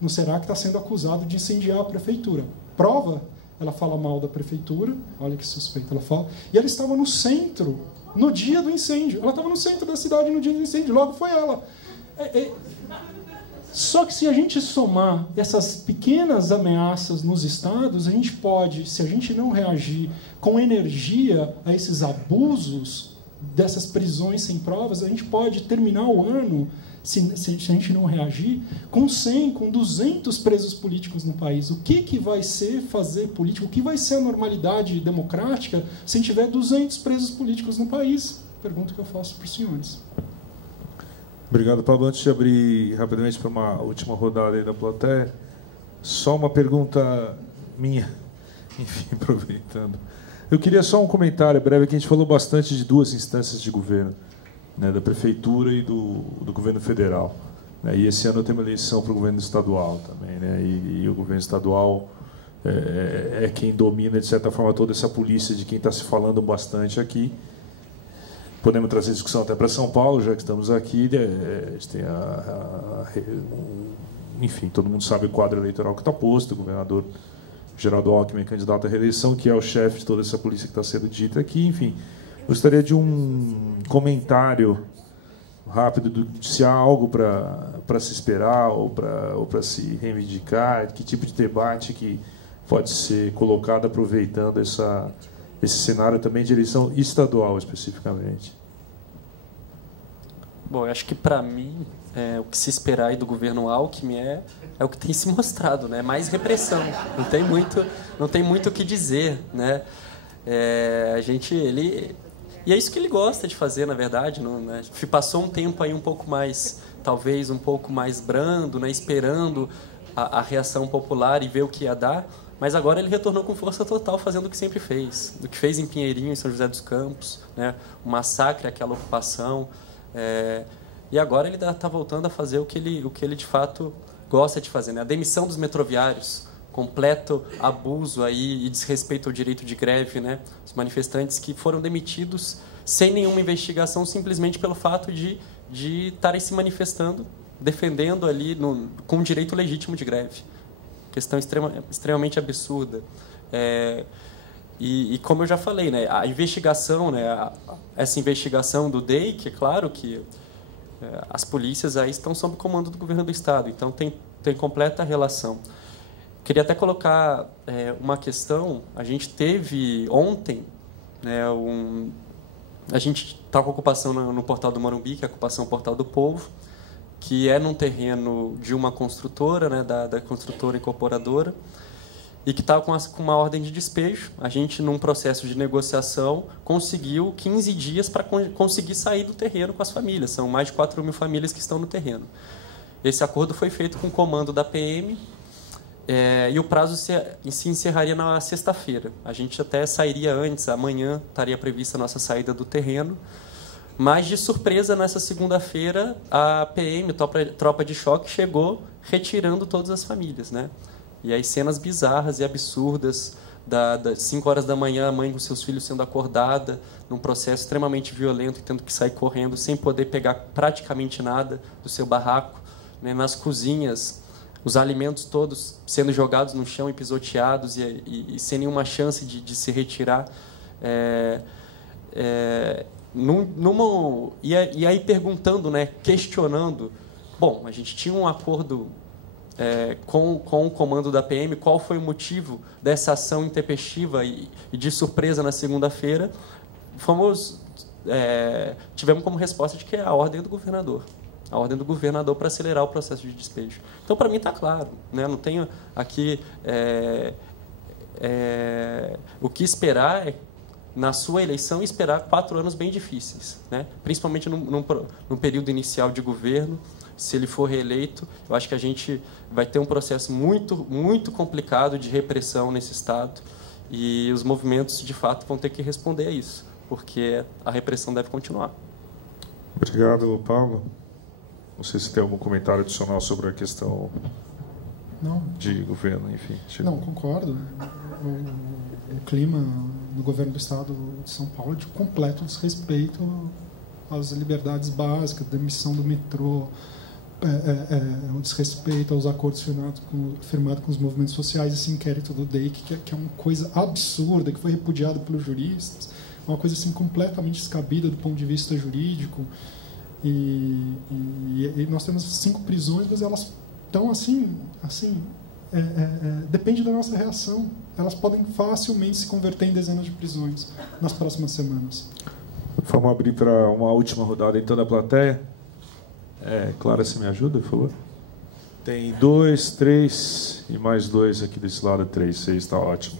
no Ceará que está sendo acusada de incendiar a prefeitura. Prova, ela fala mal da prefeitura, olha que suspeita ela fala, e ela estava no centro, no dia do incêndio. Ela estava no centro da cidade no dia do incêndio, logo foi ela. Só que se a gente somar essas pequenas ameaças nos estados, a gente pode, se a gente não reagir com energia a esses abusos dessas prisões sem provas, a gente pode terminar o ano, se a gente não reagir, com 100, com 200 presos políticos no país. O que vai ser fazer política? O que vai ser a normalidade democrática se a gente tiver 200 presos políticos no país? Pergunta que eu faço para os senhores. Obrigado, Pablo. Antes de abrir rapidamente para uma última rodada aí da plateia, só uma pergunta minha, enfim, aproveitando. Eu queria só um comentário breve, que a gente falou bastante de duas instâncias de governo, né, da prefeitura e do governo federal. Né, e esse ano tem uma eleição para o governo estadual também, né, e o governo estadual é quem domina, de certa forma, toda essa polícia de quem está se falando bastante aqui. Podemos trazer discussão até para São Paulo, já que estamos aqui. A gente tem enfim, todo mundo sabe o quadro eleitoral que está posto. O governador Geraldo Alckmin é candidato à reeleição, que é o chefe de toda essa polícia que está sendo dita aqui. Enfim, gostaria de um comentário rápido se há algo para se esperar ou para se reivindicar, que tipo de debate que pode ser colocado aproveitando esse cenário também de eleição estadual, especificamente. Bom, eu acho que, para mim, o que se esperar aí do governo Alckmin é o que tem se mostrado, né? Mais repressão. Não tem muito o que dizer, né? E é isso que ele gosta de fazer, na verdade. Não, né? Passou um tempo aí um pouco mais, talvez um pouco mais brando, né? Esperando a reação popular e ver o que ia dar. Mas agora ele retornou com força total, fazendo o que sempre fez. O que fez em Pinheirinho, em São José dos Campos, né? O massacre, aquela ocupação. E agora ele está voltando a fazer o que ele de fato gosta de fazer, né? A demissão dos metroviários, completo abuso aí e desrespeito ao direito de greve, né? Os manifestantes que foram demitidos sem nenhuma investigação, simplesmente pelo fato de estarem se manifestando, defendendo ali com o direito legítimo de greve. Questão extremamente absurda. E como eu já falei, né, a investigação, né, essa investigação do DEIC, é claro que as polícias aí estão sob comando do governo do Estado, então tem completa relação. Queria até colocar uma questão. A gente teve ontem, né, a gente está com ocupação no Portal do Morumbi, que é a ocupação Portal do Povo, que é num terreno de uma construtora, né, da construtora incorporadora, e que estava com uma ordem de despejo. A gente, num processo de negociação, conseguiu 15 dias para conseguir sair do terreno com as famílias. São mais de 4.000 famílias que estão no terreno. Esse acordo foi feito com o comando da PM, e o prazo se encerraria na sexta-feira. A gente até sairia antes, amanhã estaria prevista a nossa saída do terreno. Mas, de surpresa, nessa segunda-feira, a PM, Tropa de Choque, chegou retirando todas as famílias, né? E aí cenas bizarras e absurdas, das 5 horas da manhã, a mãe com seus filhos sendo acordada, num processo extremamente violento, tendo que sair correndo, sem poder pegar praticamente nada do seu barraco, né? Nas cozinhas, os alimentos todos sendo jogados no chão e pisoteados, e sem nenhuma chance de se retirar. E aí perguntando, né, questionando, bom, a gente tinha um acordo com o comando da PM, qual foi o motivo dessa ação intempestiva e de surpresa na segunda-feira? Tivemos como resposta de que é a ordem do governador. A ordem do governador para acelerar o processo de despejo. Então, para mim, está claro, né? Não tenho aqui o que esperar na sua eleição, esperar 4 anos bem difíceis, né? Principalmente no período inicial de governo. Se ele for reeleito, eu acho que a gente vai ter um processo muito, muito complicado de repressão nesse Estado, e os movimentos, de fato, vão ter que responder a isso, porque a repressão deve continuar. Obrigado, Paulo. Não sei se tem algum comentário adicional sobre a questão de governo, enfim. Não, concordo. O clima no governo do Estado de São Paulo é de completo desrespeito às liberdades básicas, demissão do metrô, o desrespeito aos acordos firmados com os movimentos sociais, esse inquérito do DEIC, que é uma coisa absurda, que foi repudiado pelos juristas, uma coisa assim completamente descabida do ponto de vista jurídico. E nós temos 5 prisões, mas elas Então, depende da nossa reação. Elas podem facilmente se converter em dezenas de prisões nas próximas semanas. Vamos abrir para uma última rodada em toda a plateia. Clara, você me ajuda, por favor? Tem 2, 3 e mais 2 aqui desse lado, 3, 6, está ótimo.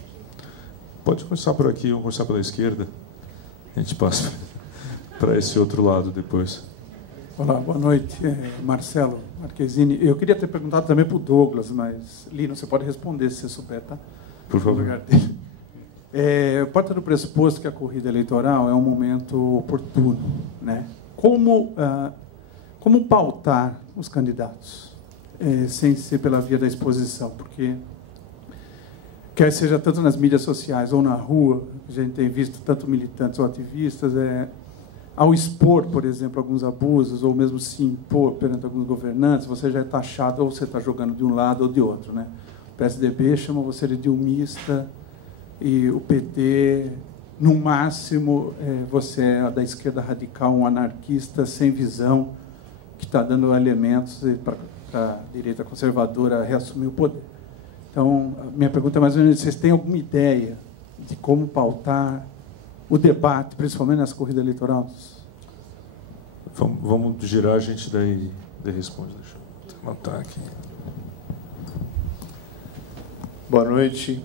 Pode começar por aqui, vamos começar pela esquerda. A gente passa para esse outro lado depois. Olá, boa noite. Marcelo Marquezine. Eu queria ter perguntado também para o Douglas, mas, Lino, você pode responder se você souber, tá? Por favor. Parte do pressuposto que a corrida eleitoral é um momento oportuno, né? Como pautar os candidatos, sem ser pela via da exposição? Porque, quer seja tanto nas mídias sociais ou na rua, a gente tem visto tanto militantes ou ativistas, ao expor, por exemplo, alguns abusos, ou mesmo se impor perante alguns governantes, você já é taxado, ou você está jogando de um lado ou de outro, né? O PSDB chama você de dilmista, e o PT, no máximo, você é da esquerda radical, um anarquista sem visão, que está dando elementos para a direita conservadora reassumir o poder. Então, a minha pergunta é mais ou menos: vocês têm alguma ideia de como pautar o debate, principalmente nessa corrida eleitoral? Vamos girar, a gente daí responde. Deixa eu anotar aqui. Boa noite.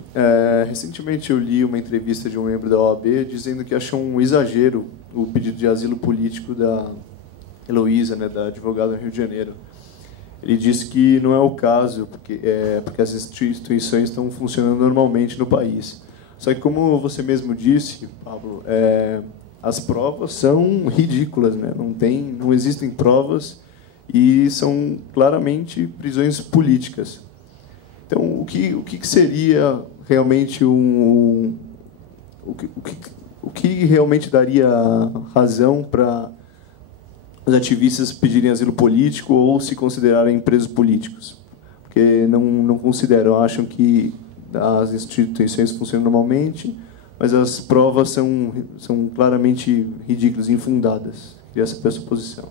Recentemente eu li uma entrevista de um membro da OAB dizendo que achou um exagero o pedido de asilo político da Heloísa, né, da advogada do Rio de Janeiro. Ele disse que não é o caso, porque as instituições estão funcionando normalmente no país. Só que, como você mesmo disse, Pablo, as provas são ridículas, né? Não existem provas e são claramente prisões políticas. Então, o que seria realmente o que realmente daria razão para os ativistas pedirem asilo político ou se considerarem presos políticos? Porque não consideram, acham que as instituições funcionam normalmente, mas as provas são claramente ridículas, infundadas. Queria saber a sua posição.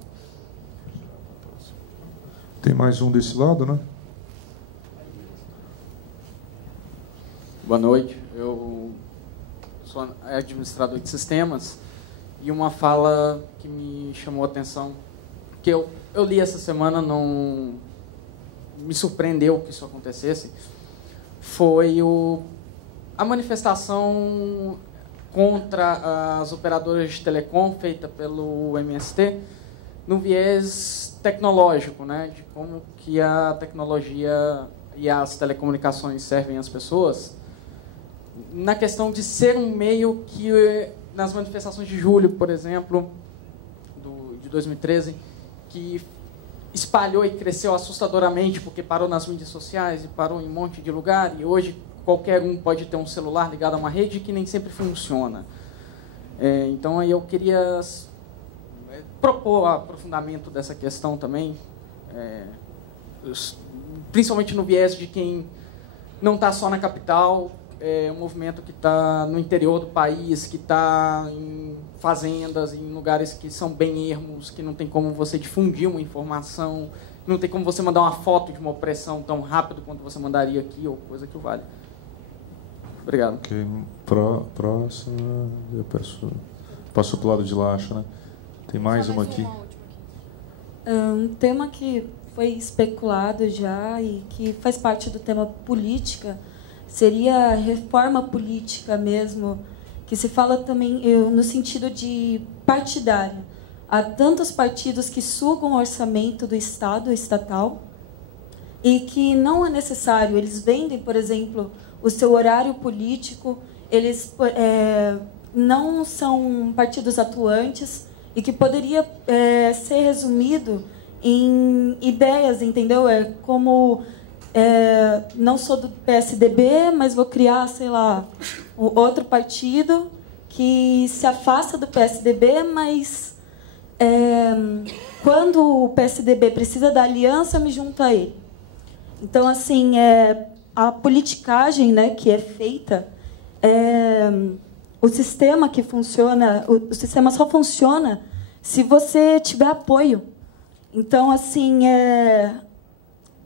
Tem mais um desse lado, né? Boa noite. Eu sou administrador de sistemas e uma fala que me chamou a atenção, que eu li essa semana, não me surpreendeu que isso acontecesse, foi a manifestação contra as operadoras de telecom feita pelo MST no viés tecnológico, né, de como que a tecnologia e as telecomunicações servem às pessoas, na questão de ser um meio que, nas manifestações de julho, por exemplo, de 2013, que espalhou e cresceu assustadoramente, porque parou nas mídias sociais e parou em um monte de lugar, e hoje qualquer um pode ter um celular ligado a uma rede que nem sempre funciona. Então, aí eu queria propor aprofundamento dessa questão também, principalmente no viés de quem não está só na capital, um movimento que está no interior do país, que está em fazendas, em lugares que são bem ermos, que não tem como você difundir uma informação, não tem como você mandar uma foto de uma opressão tão rápido quanto você mandaria aqui, ou coisa que o vale. Obrigado. Ok. Próxima. Eu passo para o lado de lá, acho, né? Tem mais uma aqui. Um tema que foi especulado já e que faz parte do tema política seria a reforma política mesmo, que se fala também no sentido de partidário. Há tantos partidos que sugam o orçamento do Estado, estatal, e que não é necessário. Eles vendem, por exemplo, o seu horário político, eles não são partidos atuantes e que poderia ser resumido em ideias, entendeu? Como... não sou do PSDB, mas vou criar, sei lá, outro partido que se afasta do PSDB, mas quando o PSDB precisa da aliança, me junto a ele. Então, assim, a politicagem, né, que é feita, o sistema que funciona, o sistema só funciona se você tiver apoio. Então, assim,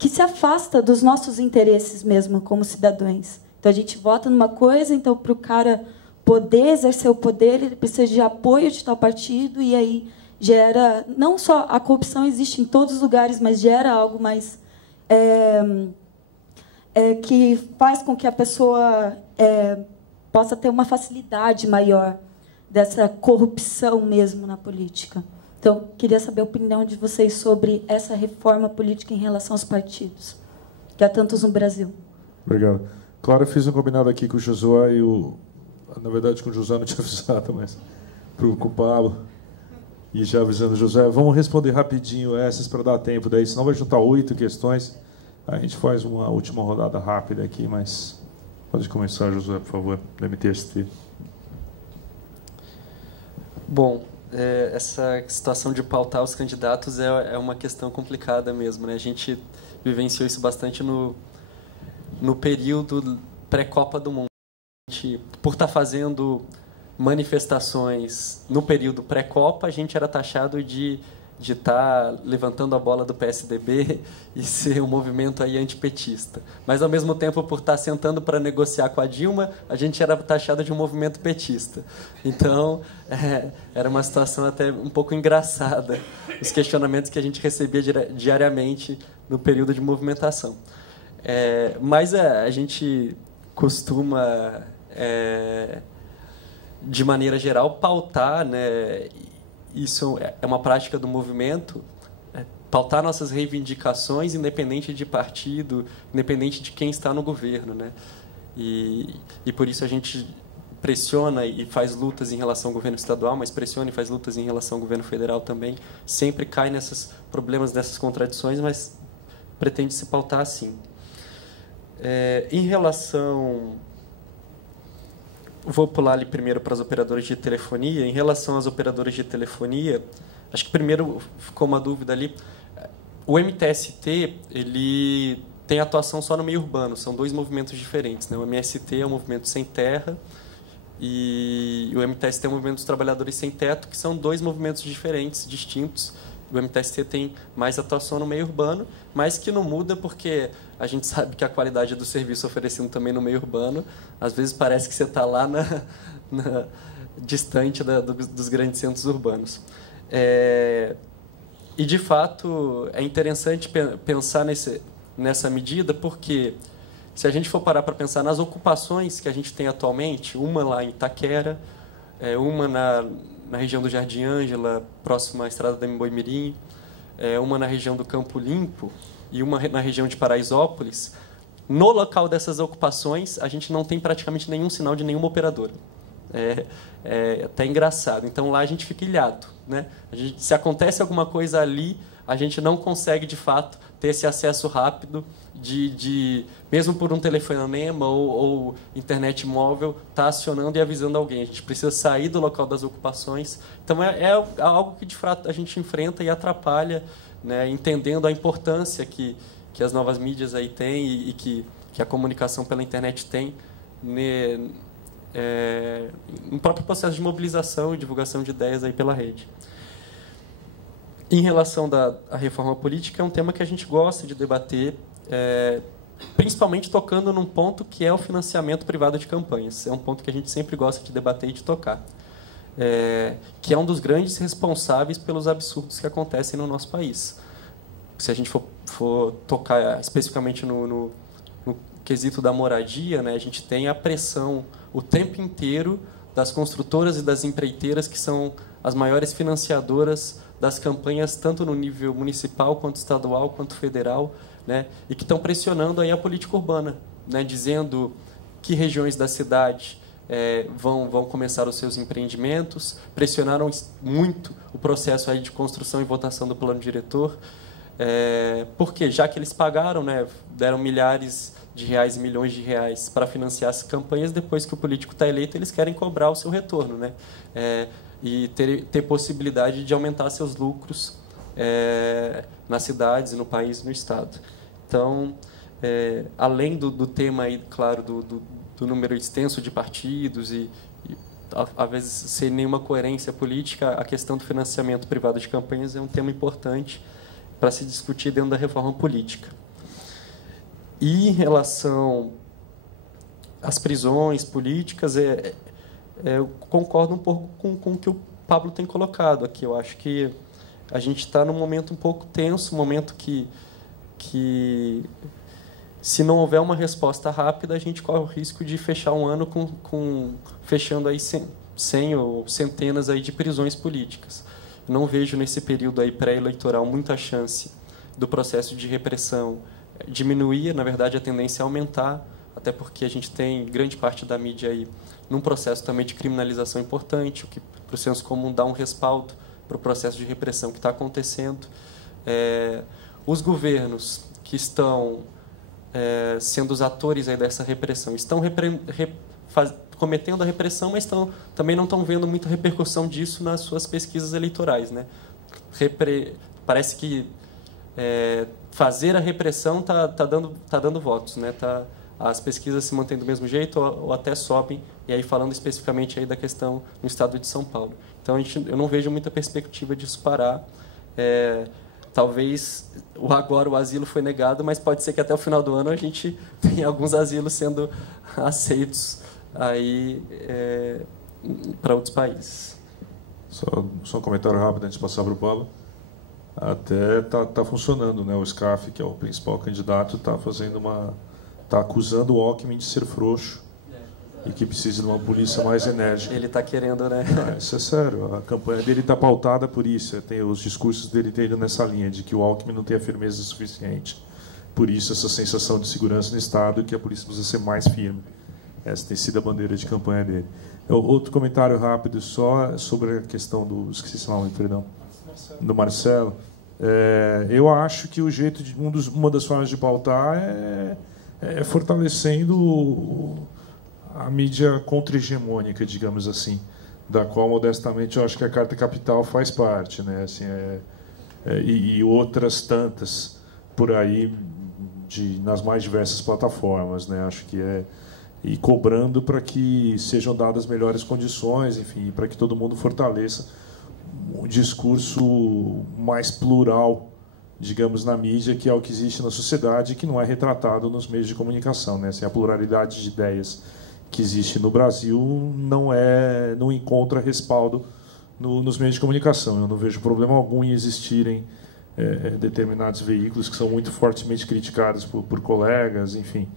que se afasta dos nossos interesses mesmo como cidadãos. Então a gente vota numa coisa, então para o cara poder exercer o poder, ele precisa de apoio de tal partido, e aí gera, não só a corrupção existe em todos os lugares, mas gera algo mais que faz com que a pessoa possa ter uma facilidade maior dessa corrupção mesmo na política. Então, queria saber a opinião de vocês sobre essa reforma política em relação aos partidos, que há tantos no Brasil. Obrigado. Claro, eu fiz um combinado aqui com o Josué e na verdade com o Josué não tinha avisado, mas com o Pablo, e já avisando o Josué, vamos responder rapidinho essas para dar tempo, daí senão vai juntar 8 questões, a gente faz uma última rodada rápida aqui, mas pode começar, Josué, por favor, da MTST. Bom, essa situação de pautar os candidatos é uma questão complicada mesmo, né? A gente vivenciou isso bastante no período pré-Copa do Mundo. A gente, por estar fazendo manifestações no período pré-Copa, a gente era taxado de estar levantando a bola do PSDB e ser um movimento aí antipetista. Mas, ao mesmo tempo, por estar sentando para negociar com a Dilma, a gente era taxado de um movimento petista. Então, era uma situação até um pouco engraçada, os questionamentos que a gente recebia diariamente no período de movimentação. Mas a gente costuma, de maneira geral, pautar, né? Isso é uma prática do movimento, pautar nossas reivindicações independente de partido, independente de quem está no governo, né? E por isso a gente pressiona e faz lutas em relação ao governo estadual, mas pressiona e faz lutas em relação ao governo federal também. Sempre cai nesses problemas, nessas contradições, mas pretende se pautar assim. Em relação... Vou pular ali primeiro para as operadoras de telefonia. Em relação às operadoras de telefonia, acho que primeiro ficou uma dúvida ali. O MTST, ele tem atuação só no meio urbano, são 2 movimentos diferentes, né? O MST é um movimento sem terra e o MTST é um movimento dos trabalhadores sem teto, que são 2 movimentos diferentes, distintos. O MTST tem mais atuação no meio urbano, mas que não muda porque a gente sabe que a qualidade do serviço oferecido também no meio urbano, às vezes parece que você está lá distante dos grandes centros urbanos. E, de fato, é interessante pensar nessa medida, porque se a gente for parar para pensar nas ocupações que a gente tem atualmente, uma lá em Itaquera, uma na região do Jardim Ângela, próxima à estrada da Emboimirim, uma na região do Campo Limpo e uma na região de Paraisópolis. No local dessas ocupações, a gente não tem praticamente nenhum sinal de nenhuma operadora. É até engraçado. Então, lá a gente fica ilhado, né? Se acontece alguma coisa ali, a gente não consegue, de fato, ter esse acesso rápido mesmo por um telefonema ou internet móvel, tá acionando e avisando alguém. A gente precisa sair do local das ocupações. Então, é algo que, de fato, a gente enfrenta e atrapalha, né, entendendo a importância que as novas mídias aí têm e que a comunicação pela internet tem no próprio processo de mobilização e divulgação de ideias aí pela rede. Em relação à reforma política, é um tema que a gente gosta de debater, principalmente tocando num ponto que é o financiamento privado de campanhas. É um ponto que a gente sempre gosta de debater e de tocar, que é um dos grandes responsáveis pelos absurdos que acontecem no nosso país. Se a gente for tocar especificamente no quesito da moradia, né, a gente tem a pressão o tempo inteiro das construtoras e das empreiteiras, que são as maiores financiadoras das campanhas, tanto no nível municipal, quanto estadual, quanto federal, né, e que estão pressionando aí a política urbana, né, dizendo que regiões da cidade vão começar os seus empreendimentos, pressionaram muito o processo aí de construção e votação do plano diretor, porque já que eles pagaram, né, deram milhares de reais e milhões de reais para financiar as campanhas, depois que o político está eleito, eles querem cobrar o seu retorno, né, e ter possibilidade de aumentar seus lucros nas cidades, no país, no estado. Então, além do tema aí, claro, do número extenso de partidos e às vezes sem nenhuma coerência política, a questão do financiamento privado de campanhas é um tema importante para se discutir dentro da reforma política. E em relação às prisões políticas, eu concordo um pouco com o que o Pablo tem colocado aqui. Eu acho que a gente está num momento um pouco tenso, um momento que se não houver uma resposta rápida, a gente corre o risco de fechar um ano fechando aí 100 ou centenas aí de prisões políticas. Não vejo nesse período aí pré-eleitoral muita chance do processo de repressão diminuir. Na verdade, a tendência é aumentar, até porque a gente tem grande parte da mídia aí num processo também de criminalização importante, o que para o senso comum dá um respaldo para o processo de repressão que está acontecendo. Os governos que estão sendo os atores aí dessa repressão estão cometendo a repressão, mas também não estão vendo muita repercussão disso nas suas pesquisas eleitorais, né? Parece que fazer a repressão está dando votos, né? As pesquisas se mantêm do mesmo jeito ou até sobem, e aí falando especificamente aí da questão no estado de São Paulo. Então eu não vejo muita perspectiva disso parar. Talvez agora o asilo foi negado, mas pode ser que até o final do ano a gente tenha alguns asilos sendo aceitos aí para outros países. Só um comentário rápido antes de passar para o Paulo. Até tá funcionando, né? O SCAF, que é o principal candidato, está acusando o Alckmin de ser frouxo e que precisa de uma polícia mais enérgica. Ele está querendo, né? Isso é sério. A campanha dele está pautada por isso. Tem os discursos dele tendo nessa linha de que o Alckmin não tem a firmeza suficiente. Por isso essa sensação de segurança no Estado e que a polícia precisa ser mais firme. Essa tem sido a bandeira de campanha dele. Outro comentário rápido só sobre a questão do... Esqueci esse nome, perdão. Do Marcelo. Eu acho que o jeito de uma das formas de pautar é fortalecendo a mídia contra-hegemônica, digamos assim, da qual, modestamente, eu acho que a Carta Capital faz parte, né? Assim, e outras tantas por aí, nas mais diversas plataformas, né? Acho que e cobrando para que sejam dadas melhores condições, enfim, para que todo mundo fortaleça um discurso mais plural, digamos, na mídia, que é o que existe na sociedade e que não é retratado nos meios de comunicação, né? Assim, a pluralidade de ideias que existe no Brasil não encontra respaldo nos meios de comunicação. Eu não vejo problema algum em existirem determinados veículos que são muito fortemente criticados por colegas, enfim.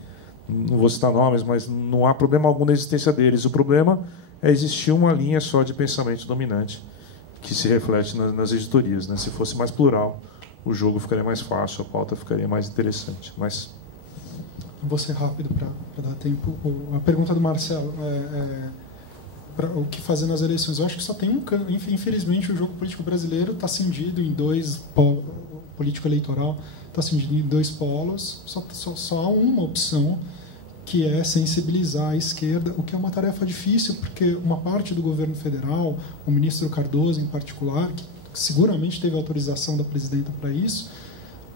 Não vou citar nomes, mas não há problema algum na existência deles. O problema é existir uma linha só de pensamento dominante que se reflete nas editorias, né? Se fosse mais plural, o jogo ficaria mais fácil, a pauta ficaria mais interessante. Mas vou ser rápido para dar tempo. A pergunta do Marcelo o que fazer nas eleições? Eu acho que só tem infelizmente, o jogo político brasileiro está cindido em dois polos. Político eleitoral está cindido em dois polos. Só há uma opção, que é sensibilizar a esquerda, o que é uma tarefa difícil, porque uma parte do governo federal, o ministro Cardoso em particular, que seguramente teve autorização da presidenta para isso,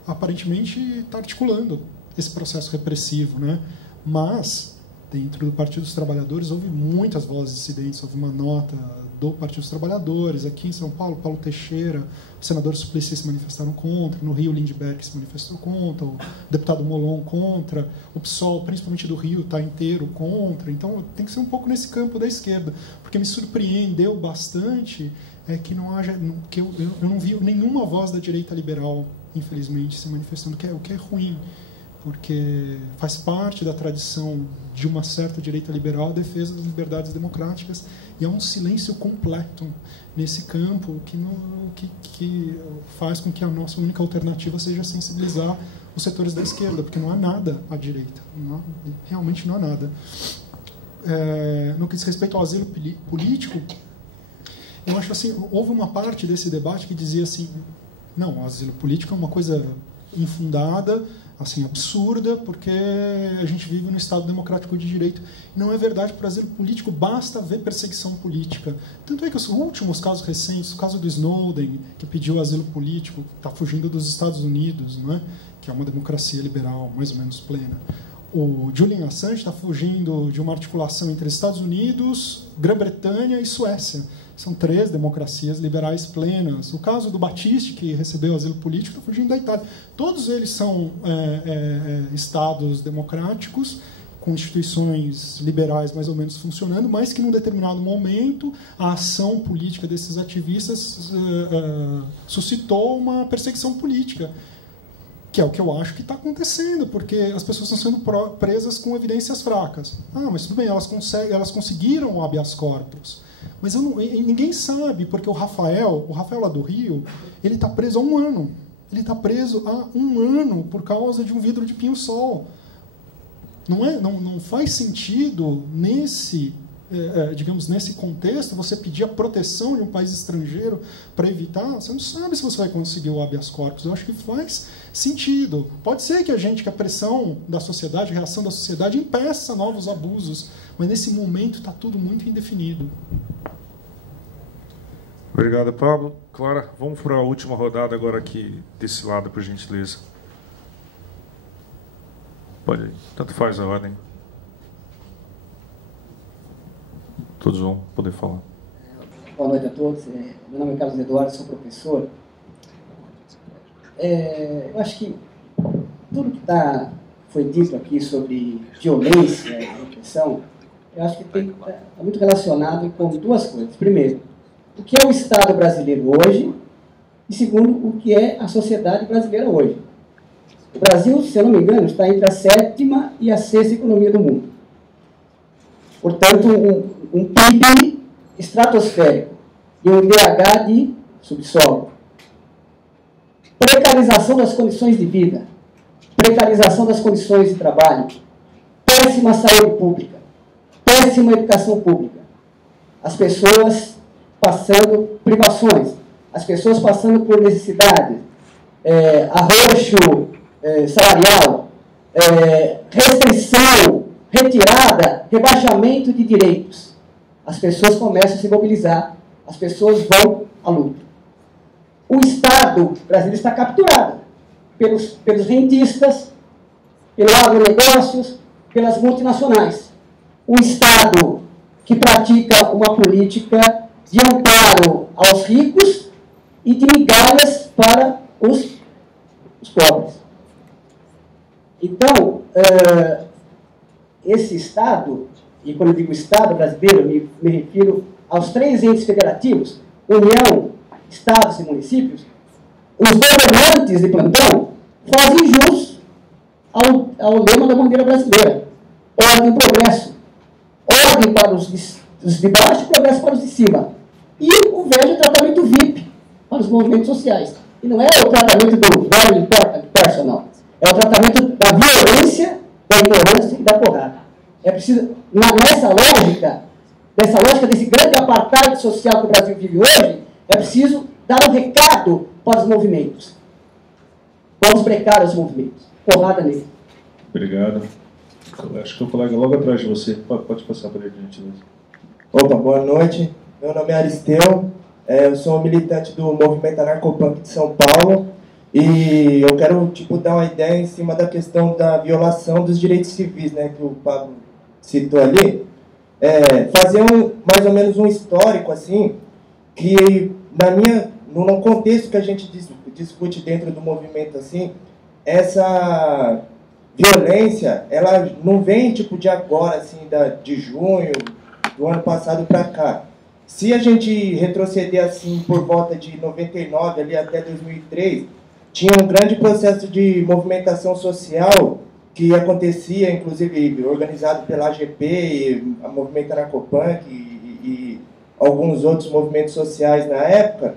aparentemente está articulando esse processo repressivo, né? Mas, dentro do Partido dos Trabalhadores, houve muitas vozes dissidentes. Houve uma nota do Partido dos Trabalhadores. Aqui em São Paulo, Paulo Teixeira, o senador Suplicy se manifestaram contra. No Rio, Lindbergh se manifestou contra. O deputado Molon contra. O PSOL, principalmente do Rio, está inteiro contra. Então, tem que ser um pouco nesse campo da esquerda. Porque me surpreendeu bastante que não haja... que eu não vi nenhuma voz da direita liberal, infelizmente, se manifestando, o que é ruim, porque faz parte da tradição de uma certa direita liberal a defesa das liberdades democráticas, e há um silêncio completo nesse campo que faz com que a nossa única alternativa seja sensibilizar os setores da esquerda, porque não há nada à direita, realmente não há nada. No que diz respeito ao asilo político, eu acho assim, houve uma parte desse debate que dizia assim, não, o asilo político é uma coisa infundada, assim, absurda, porque a gente vive no Estado democrático de direito. Não é verdade. Para o asilo político basta ver perseguição política. Tanto é que os últimos casos recentes, o caso do Snowden, que pediu asilo político, está fugindo dos Estados Unidos, não é? Que é uma democracia liberal mais ou menos plena. O Julian Assange está fugindo de uma articulação entre Estados Unidos, Grã-Bretanha e Suécia. São 3 democracias liberais plenas. O caso do Battisti, que recebeu asilo político, está fugindo da Itália. Todos eles são estados democráticos, com instituições liberais mais ou menos funcionando, mas que, num determinado momento, a ação política desses ativistas suscitou uma perseguição política, que é o que eu acho que está acontecendo, porque as pessoas estão sendo presas com evidências fracas. Mas tudo bem, elas conseguiram o habeas corpus. Mas ninguém sabe, porque o Rafael lá do Rio, ele está preso há 1 ano. Ele está preso há 1 ano por causa de um vidro de pinho-sol. Não faz sentido, nesse contexto, você pedir a proteção de um país estrangeiro para evitar. Você não sabe se você vai conseguir o habeas corpus. Eu acho que faz sentido. Pode ser que a pressão da sociedade, a reação da sociedade impeça novos abusos, mas nesse momento está tudo muito indefinido. Obrigado, Pablo. Clara, vamos para a última rodada agora aqui desse lado, por gentileza. Pode ir. Tanto faz a ordem. Todos vão poder falar. Boa noite a todos. Meu nome é Carlos Eduardo, sou professor. Eu acho que tudo que foi dito aqui sobre violência e repressão, eu acho que está muito relacionado com 2 coisas. Primeiro, o que é o Estado brasileiro hoje, e segundo, o que é a sociedade brasileira hoje. O Brasil, se eu não me engano, está entre a 7ª e a 6ª economia do mundo. Portanto, um PIB estratosférico e um IDH de subsolo. Precarização das condições de vida, precarização das condições de trabalho, péssima saúde pública, péssima educação pública. As pessoas passando privações, as pessoas passando por necessidades, arroxo salarial, restrição, retirada, rebaixamento de direitos. As pessoas começam a se mobilizar, as pessoas vão à luta. O Estado brasileiro está capturado pelos rentistas, pelos agronegócios, pelas multinacionais. Um Estado que pratica uma política de amparo aos ricos e de migalhas para os pobres. Então, esse Estado, e quando eu digo Estado brasileiro, me refiro aos 3 entes federativos, União, Estados e municípios. Os governantes de plantão fazem jus ao lema da bandeira brasileira: ordem e progresso. Ordem para os de baixo e progresso para os de cima. E o velho tratamento VIP para os movimentos sociais. E não é o tratamento do very important personal. É o tratamento da violência, da ignorância e da porrada. É preciso, nessa lógica, desse grande apartheid social que o Brasil vive hoje, é preciso dar um recado para os movimentos. Vamos brecar os movimentos. Porrada nele. Obrigado. Acho que o colega logo atrás de você. Pode passar para ele, por gentileza. Opa, boa noite. Meu nome é Aristeu. Eu sou um militante do movimento Anarcopunk de São Paulo. E eu quero dar uma ideia em cima da questão da violação dos direitos civis, né, que o Pablo citou ali. Fazer mais ou menos um histórico, assim, que no contexto que a gente discute dentro do movimento, assim, essa violência, ela não vem de agora, assim, de junho do ano passado para cá. Se a gente retroceder assim por volta de 99 ali até 2003, tinha um grande processo de movimentação social que acontecia, inclusive organizado pela AGP, a Movimento Anarcopunk e alguns outros movimentos sociais na época,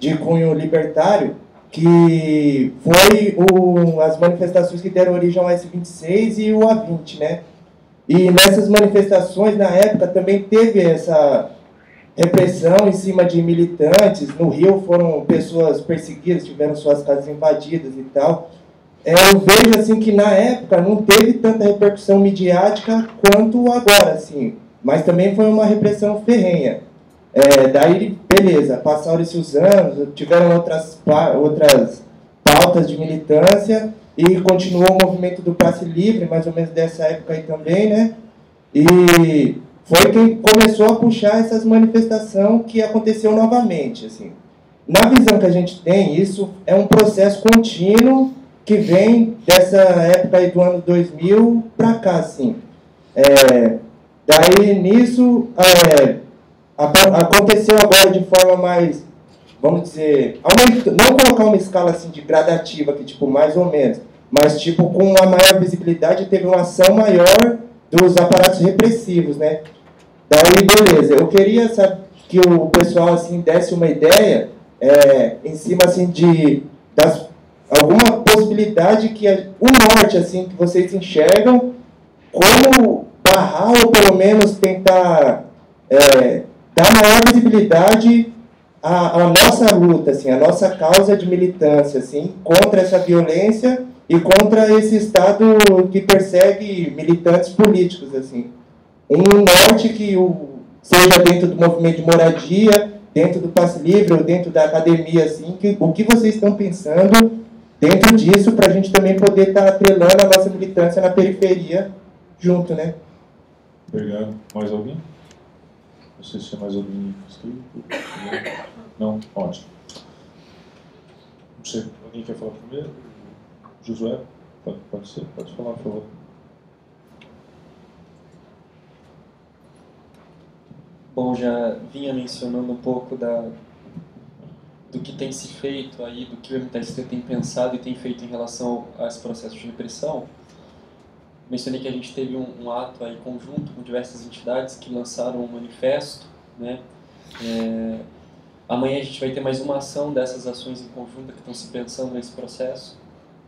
de cunho libertário, que foi as manifestações que deram origem ao S26 e o A20, né? E nessas manifestações, na época, também teve essa repressão em cima de militantes. No Rio foram pessoas perseguidas, tiveram suas casas invadidas e tal. Eu vejo assim que na época não teve tanta repercussão midiática quanto agora, assim. Mas também foi uma repressão ferrenha. Daí, beleza, passaram-se os anos, tiveram outras pautas de militância e continuou o movimento do passe livre, mais ou menos dessa época aí também, né? E foi quem começou a puxar essas manifestações que aconteceu novamente, assim. Na visão que a gente tem, isso é um processo contínuo que vem dessa época aí do ano 2000 para cá, assim. Daí, nisso, aconteceu agora de forma mais, vamos dizer, não colocar uma escala assim de gradativa, que tipo, mais ou menos, mas tipo, com uma maior visibilidade, teve uma ação maior dos aparatos repressivos, né? Daí, beleza, eu queria saber que o pessoal, assim, desse uma ideia, em cima, assim, alguma possibilidade que o norte, assim, que vocês enxergam, como barrar ou pelo menos tentar dar maior visibilidade à nossa luta, assim, à nossa causa de militância, assim, contra essa violência e contra esse Estado que persegue militantes políticos, assim. Um norte que seja dentro do movimento de moradia, dentro do passe livre ou dentro da academia, assim, o que vocês estão pensando dentro disso para a gente também poder estar atrelando a nossa militância na periferia junto, né? Obrigado. Mais alguém? Não sei se é mais alguém inscrito. Não? Ótimo. Não sei, alguém quer falar primeiro? Josué? Pode ser? Pode falar, por favor. Bom, já vinha mencionando um pouco do que tem se feito aí, do que o MTST tem pensado e tem feito em relação a esse processo de repressão. Mencionei que a gente teve um ato aí conjunto com diversas entidades que lançaram um manifesto, né? Amanhã a gente vai ter mais uma ação dessas ações em conjunto que estão se pensando nesse processo.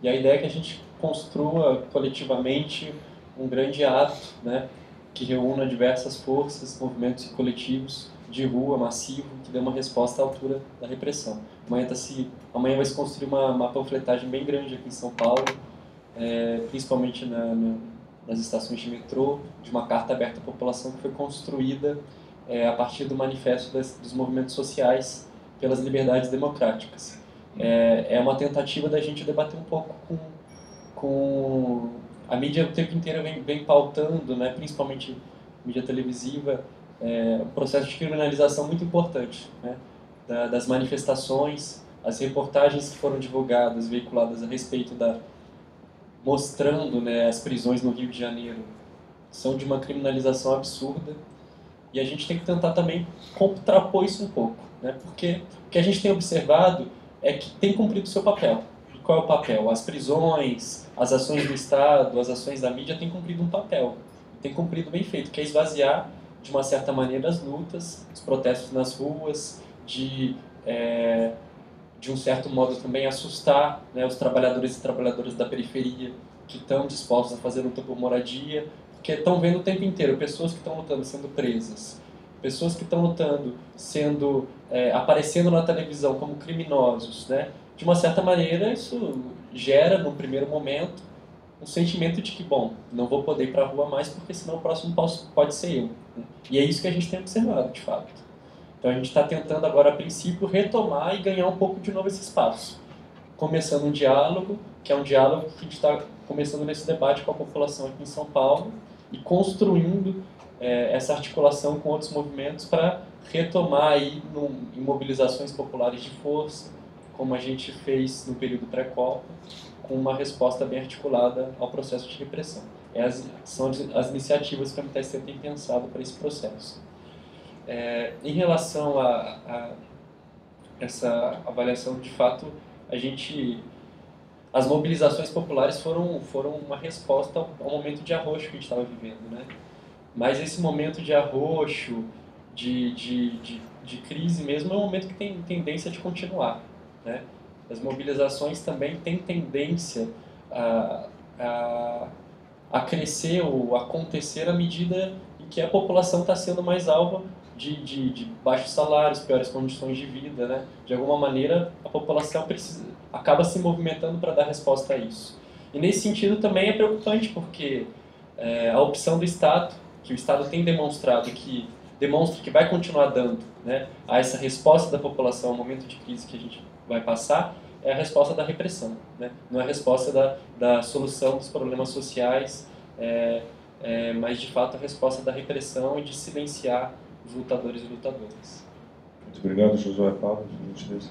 E a ideia é que a gente construa coletivamente um grande ato, né? Que reúna diversas forças, movimentos e coletivos de rua, massivo, que dê uma resposta à altura da repressão. Amanhã vai se construir uma panfletagem bem grande aqui em São Paulo, principalmente nas estações de metrô, de uma carta aberta à população que foi construída a partir do manifesto dos movimentos sociais pelas liberdades democráticas. É uma tentativa da gente debater um pouco com a mídia o tempo inteiro vem pautando, né, principalmente mídia televisiva, um processo de criminalização muito importante, né, das manifestações, as reportagens que foram divulgadas, veiculadas a respeito mostrando, né, as prisões no Rio de Janeiro são de uma criminalização absurda, e a gente tem que tentar também contrapor isso um pouco, né, porque o que a gente tem observado é que tem cumprido o seu papel. Qual é o papel? As prisões, as ações do Estado, as ações da mídia têm cumprido um papel, tem cumprido bem feito, que é esvaziar de uma certa maneira as lutas, os protestos nas ruas, de um certo modo também assustar, né, os trabalhadores e trabalhadoras da periferia que estão dispostos a fazer luta por moradia, porque estão vendo o tempo inteiro pessoas que estão lutando sendo presas, pessoas que estão lutando sendo aparecendo na televisão como criminosos, né? De uma certa maneira isso gera, no primeiro momento, um sentimento de que, bom, não vou poder ir para a rua mais porque senão o próximo pode ser eu. E é isso que a gente tem observado, de fato. Então a gente está tentando agora, a princípio, retomar e ganhar um pouco de novo esse espaço. Começando um diálogo, que é um diálogo que a gente está começando nesse debate com a população aqui em São Paulo e construindo essa articulação com outros movimentos para retomar aí em mobilizações populares de força, como a gente fez no período pré-Copa, com uma resposta bem articulada ao processo de repressão. São as iniciativas que a MTST tem pensado para esse processo. Em relação a essa avaliação, de fato, as mobilizações populares foram uma resposta ao momento de arroxo que a gente estava vivendo, né? Mas esse momento de arroxo, de crise mesmo, é um momento que tem tendência de continuar, né? As mobilizações também têm tendência a crescer ou acontecer à medida em que a população está sendo mais alvo de baixos salários, piores condições de vida, né? De alguma maneira, a população acaba se movimentando para dar resposta a isso. E nesse sentido também é preocupante, porque a opção do Estado, que o Estado tem demonstrado demonstra que vai continuar dando, né, a essa resposta da população ao momento de crise que a gente vai passar, é a resposta da repressão, né? Não é a resposta da solução dos problemas sociais mas de fato a resposta da repressão e de silenciar os lutadores e lutadoras. Muito obrigado, Josué Pablo, por gentileza.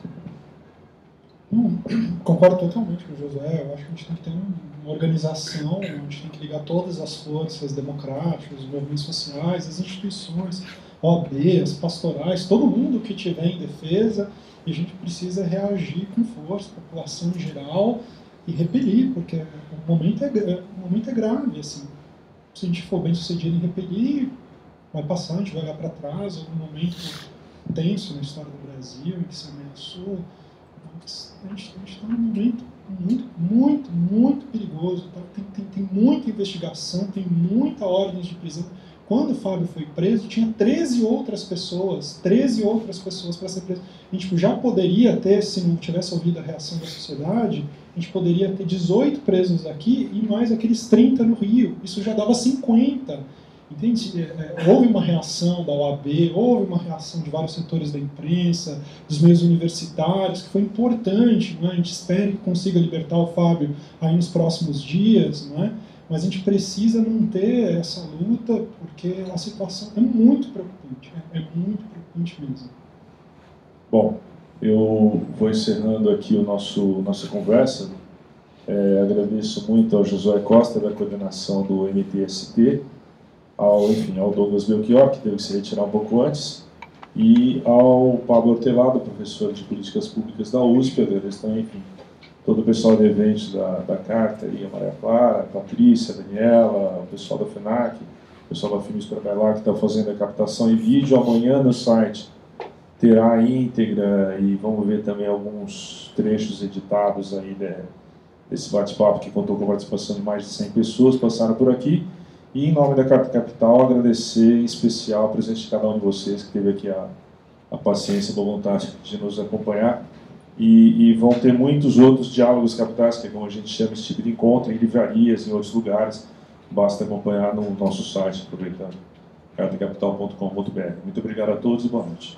Concordo totalmente com o Josué. Eu acho que a gente tem que ter uma organização, a gente tem que ligar todas as forças democráticas, os movimentos sociais, as instituições, OAB, as pastorais, todo mundo que estiver em defesa, e a gente precisa reagir com força, a população em geral, e repelir, porque o momento é grave. Assim. Se a gente for bem sucedido em repelir, vai passar, a gente vai olhar para trás, algum momento tenso na história do Brasil, em que se ameaçou. A gente está num momento muito perigoso. Tá? Tem muita investigação, tem muita ordem de prisão. Quando o Fábio foi preso, tinha 13 outras pessoas para ser preso. A gente já poderia ter, se não tivesse ouvido a reação da sociedade, a gente poderia ter 18 presos aqui e mais aqueles 30 no Rio. Isso já dava 50. Entende? Houve uma reação da OAB, houve uma reação de vários setores da imprensa, dos meios universitários, que foi importante. Não é? A gente espera que consiga libertar o Fábio aí nos próximos dias, não é? Mas a gente precisa manter essa luta, porque a situação é muito preocupante, é muito preocupante mesmo. Bom, eu vou encerrando aqui nossa conversa. Agradeço muito ao Josué Costa, da coordenação do MTST, ao Douglas Belchior, que teve que se retirar um pouco antes, e ao Pablo Hortelado, professor de Políticas Públicas da USP, agradeço também, enfim, todo o pessoal de eventos da Carta, a Maria Clara, a Patrícia, a Daniela, o pessoal da FENAC, o pessoal da Finis para Bailar, que está fazendo a captação em vídeo. Amanhã no site terá a íntegra e vamos ver também alguns trechos editados aí desse bate-papo que contou com a participação de mais de 100 pessoas que passaram por aqui. E em nome da Carta Capital, agradecer em especial a presença de cada um de vocês que teve aqui a paciência e a vontade de nos acompanhar. E vão ter muitos outros diálogos capitais, que é como a gente chama esse tipo de encontro, em livrarias, em outros lugares. Basta acompanhar no nosso site, aproveitando, cartacapital.com.br. Muito obrigado a todos e boa noite.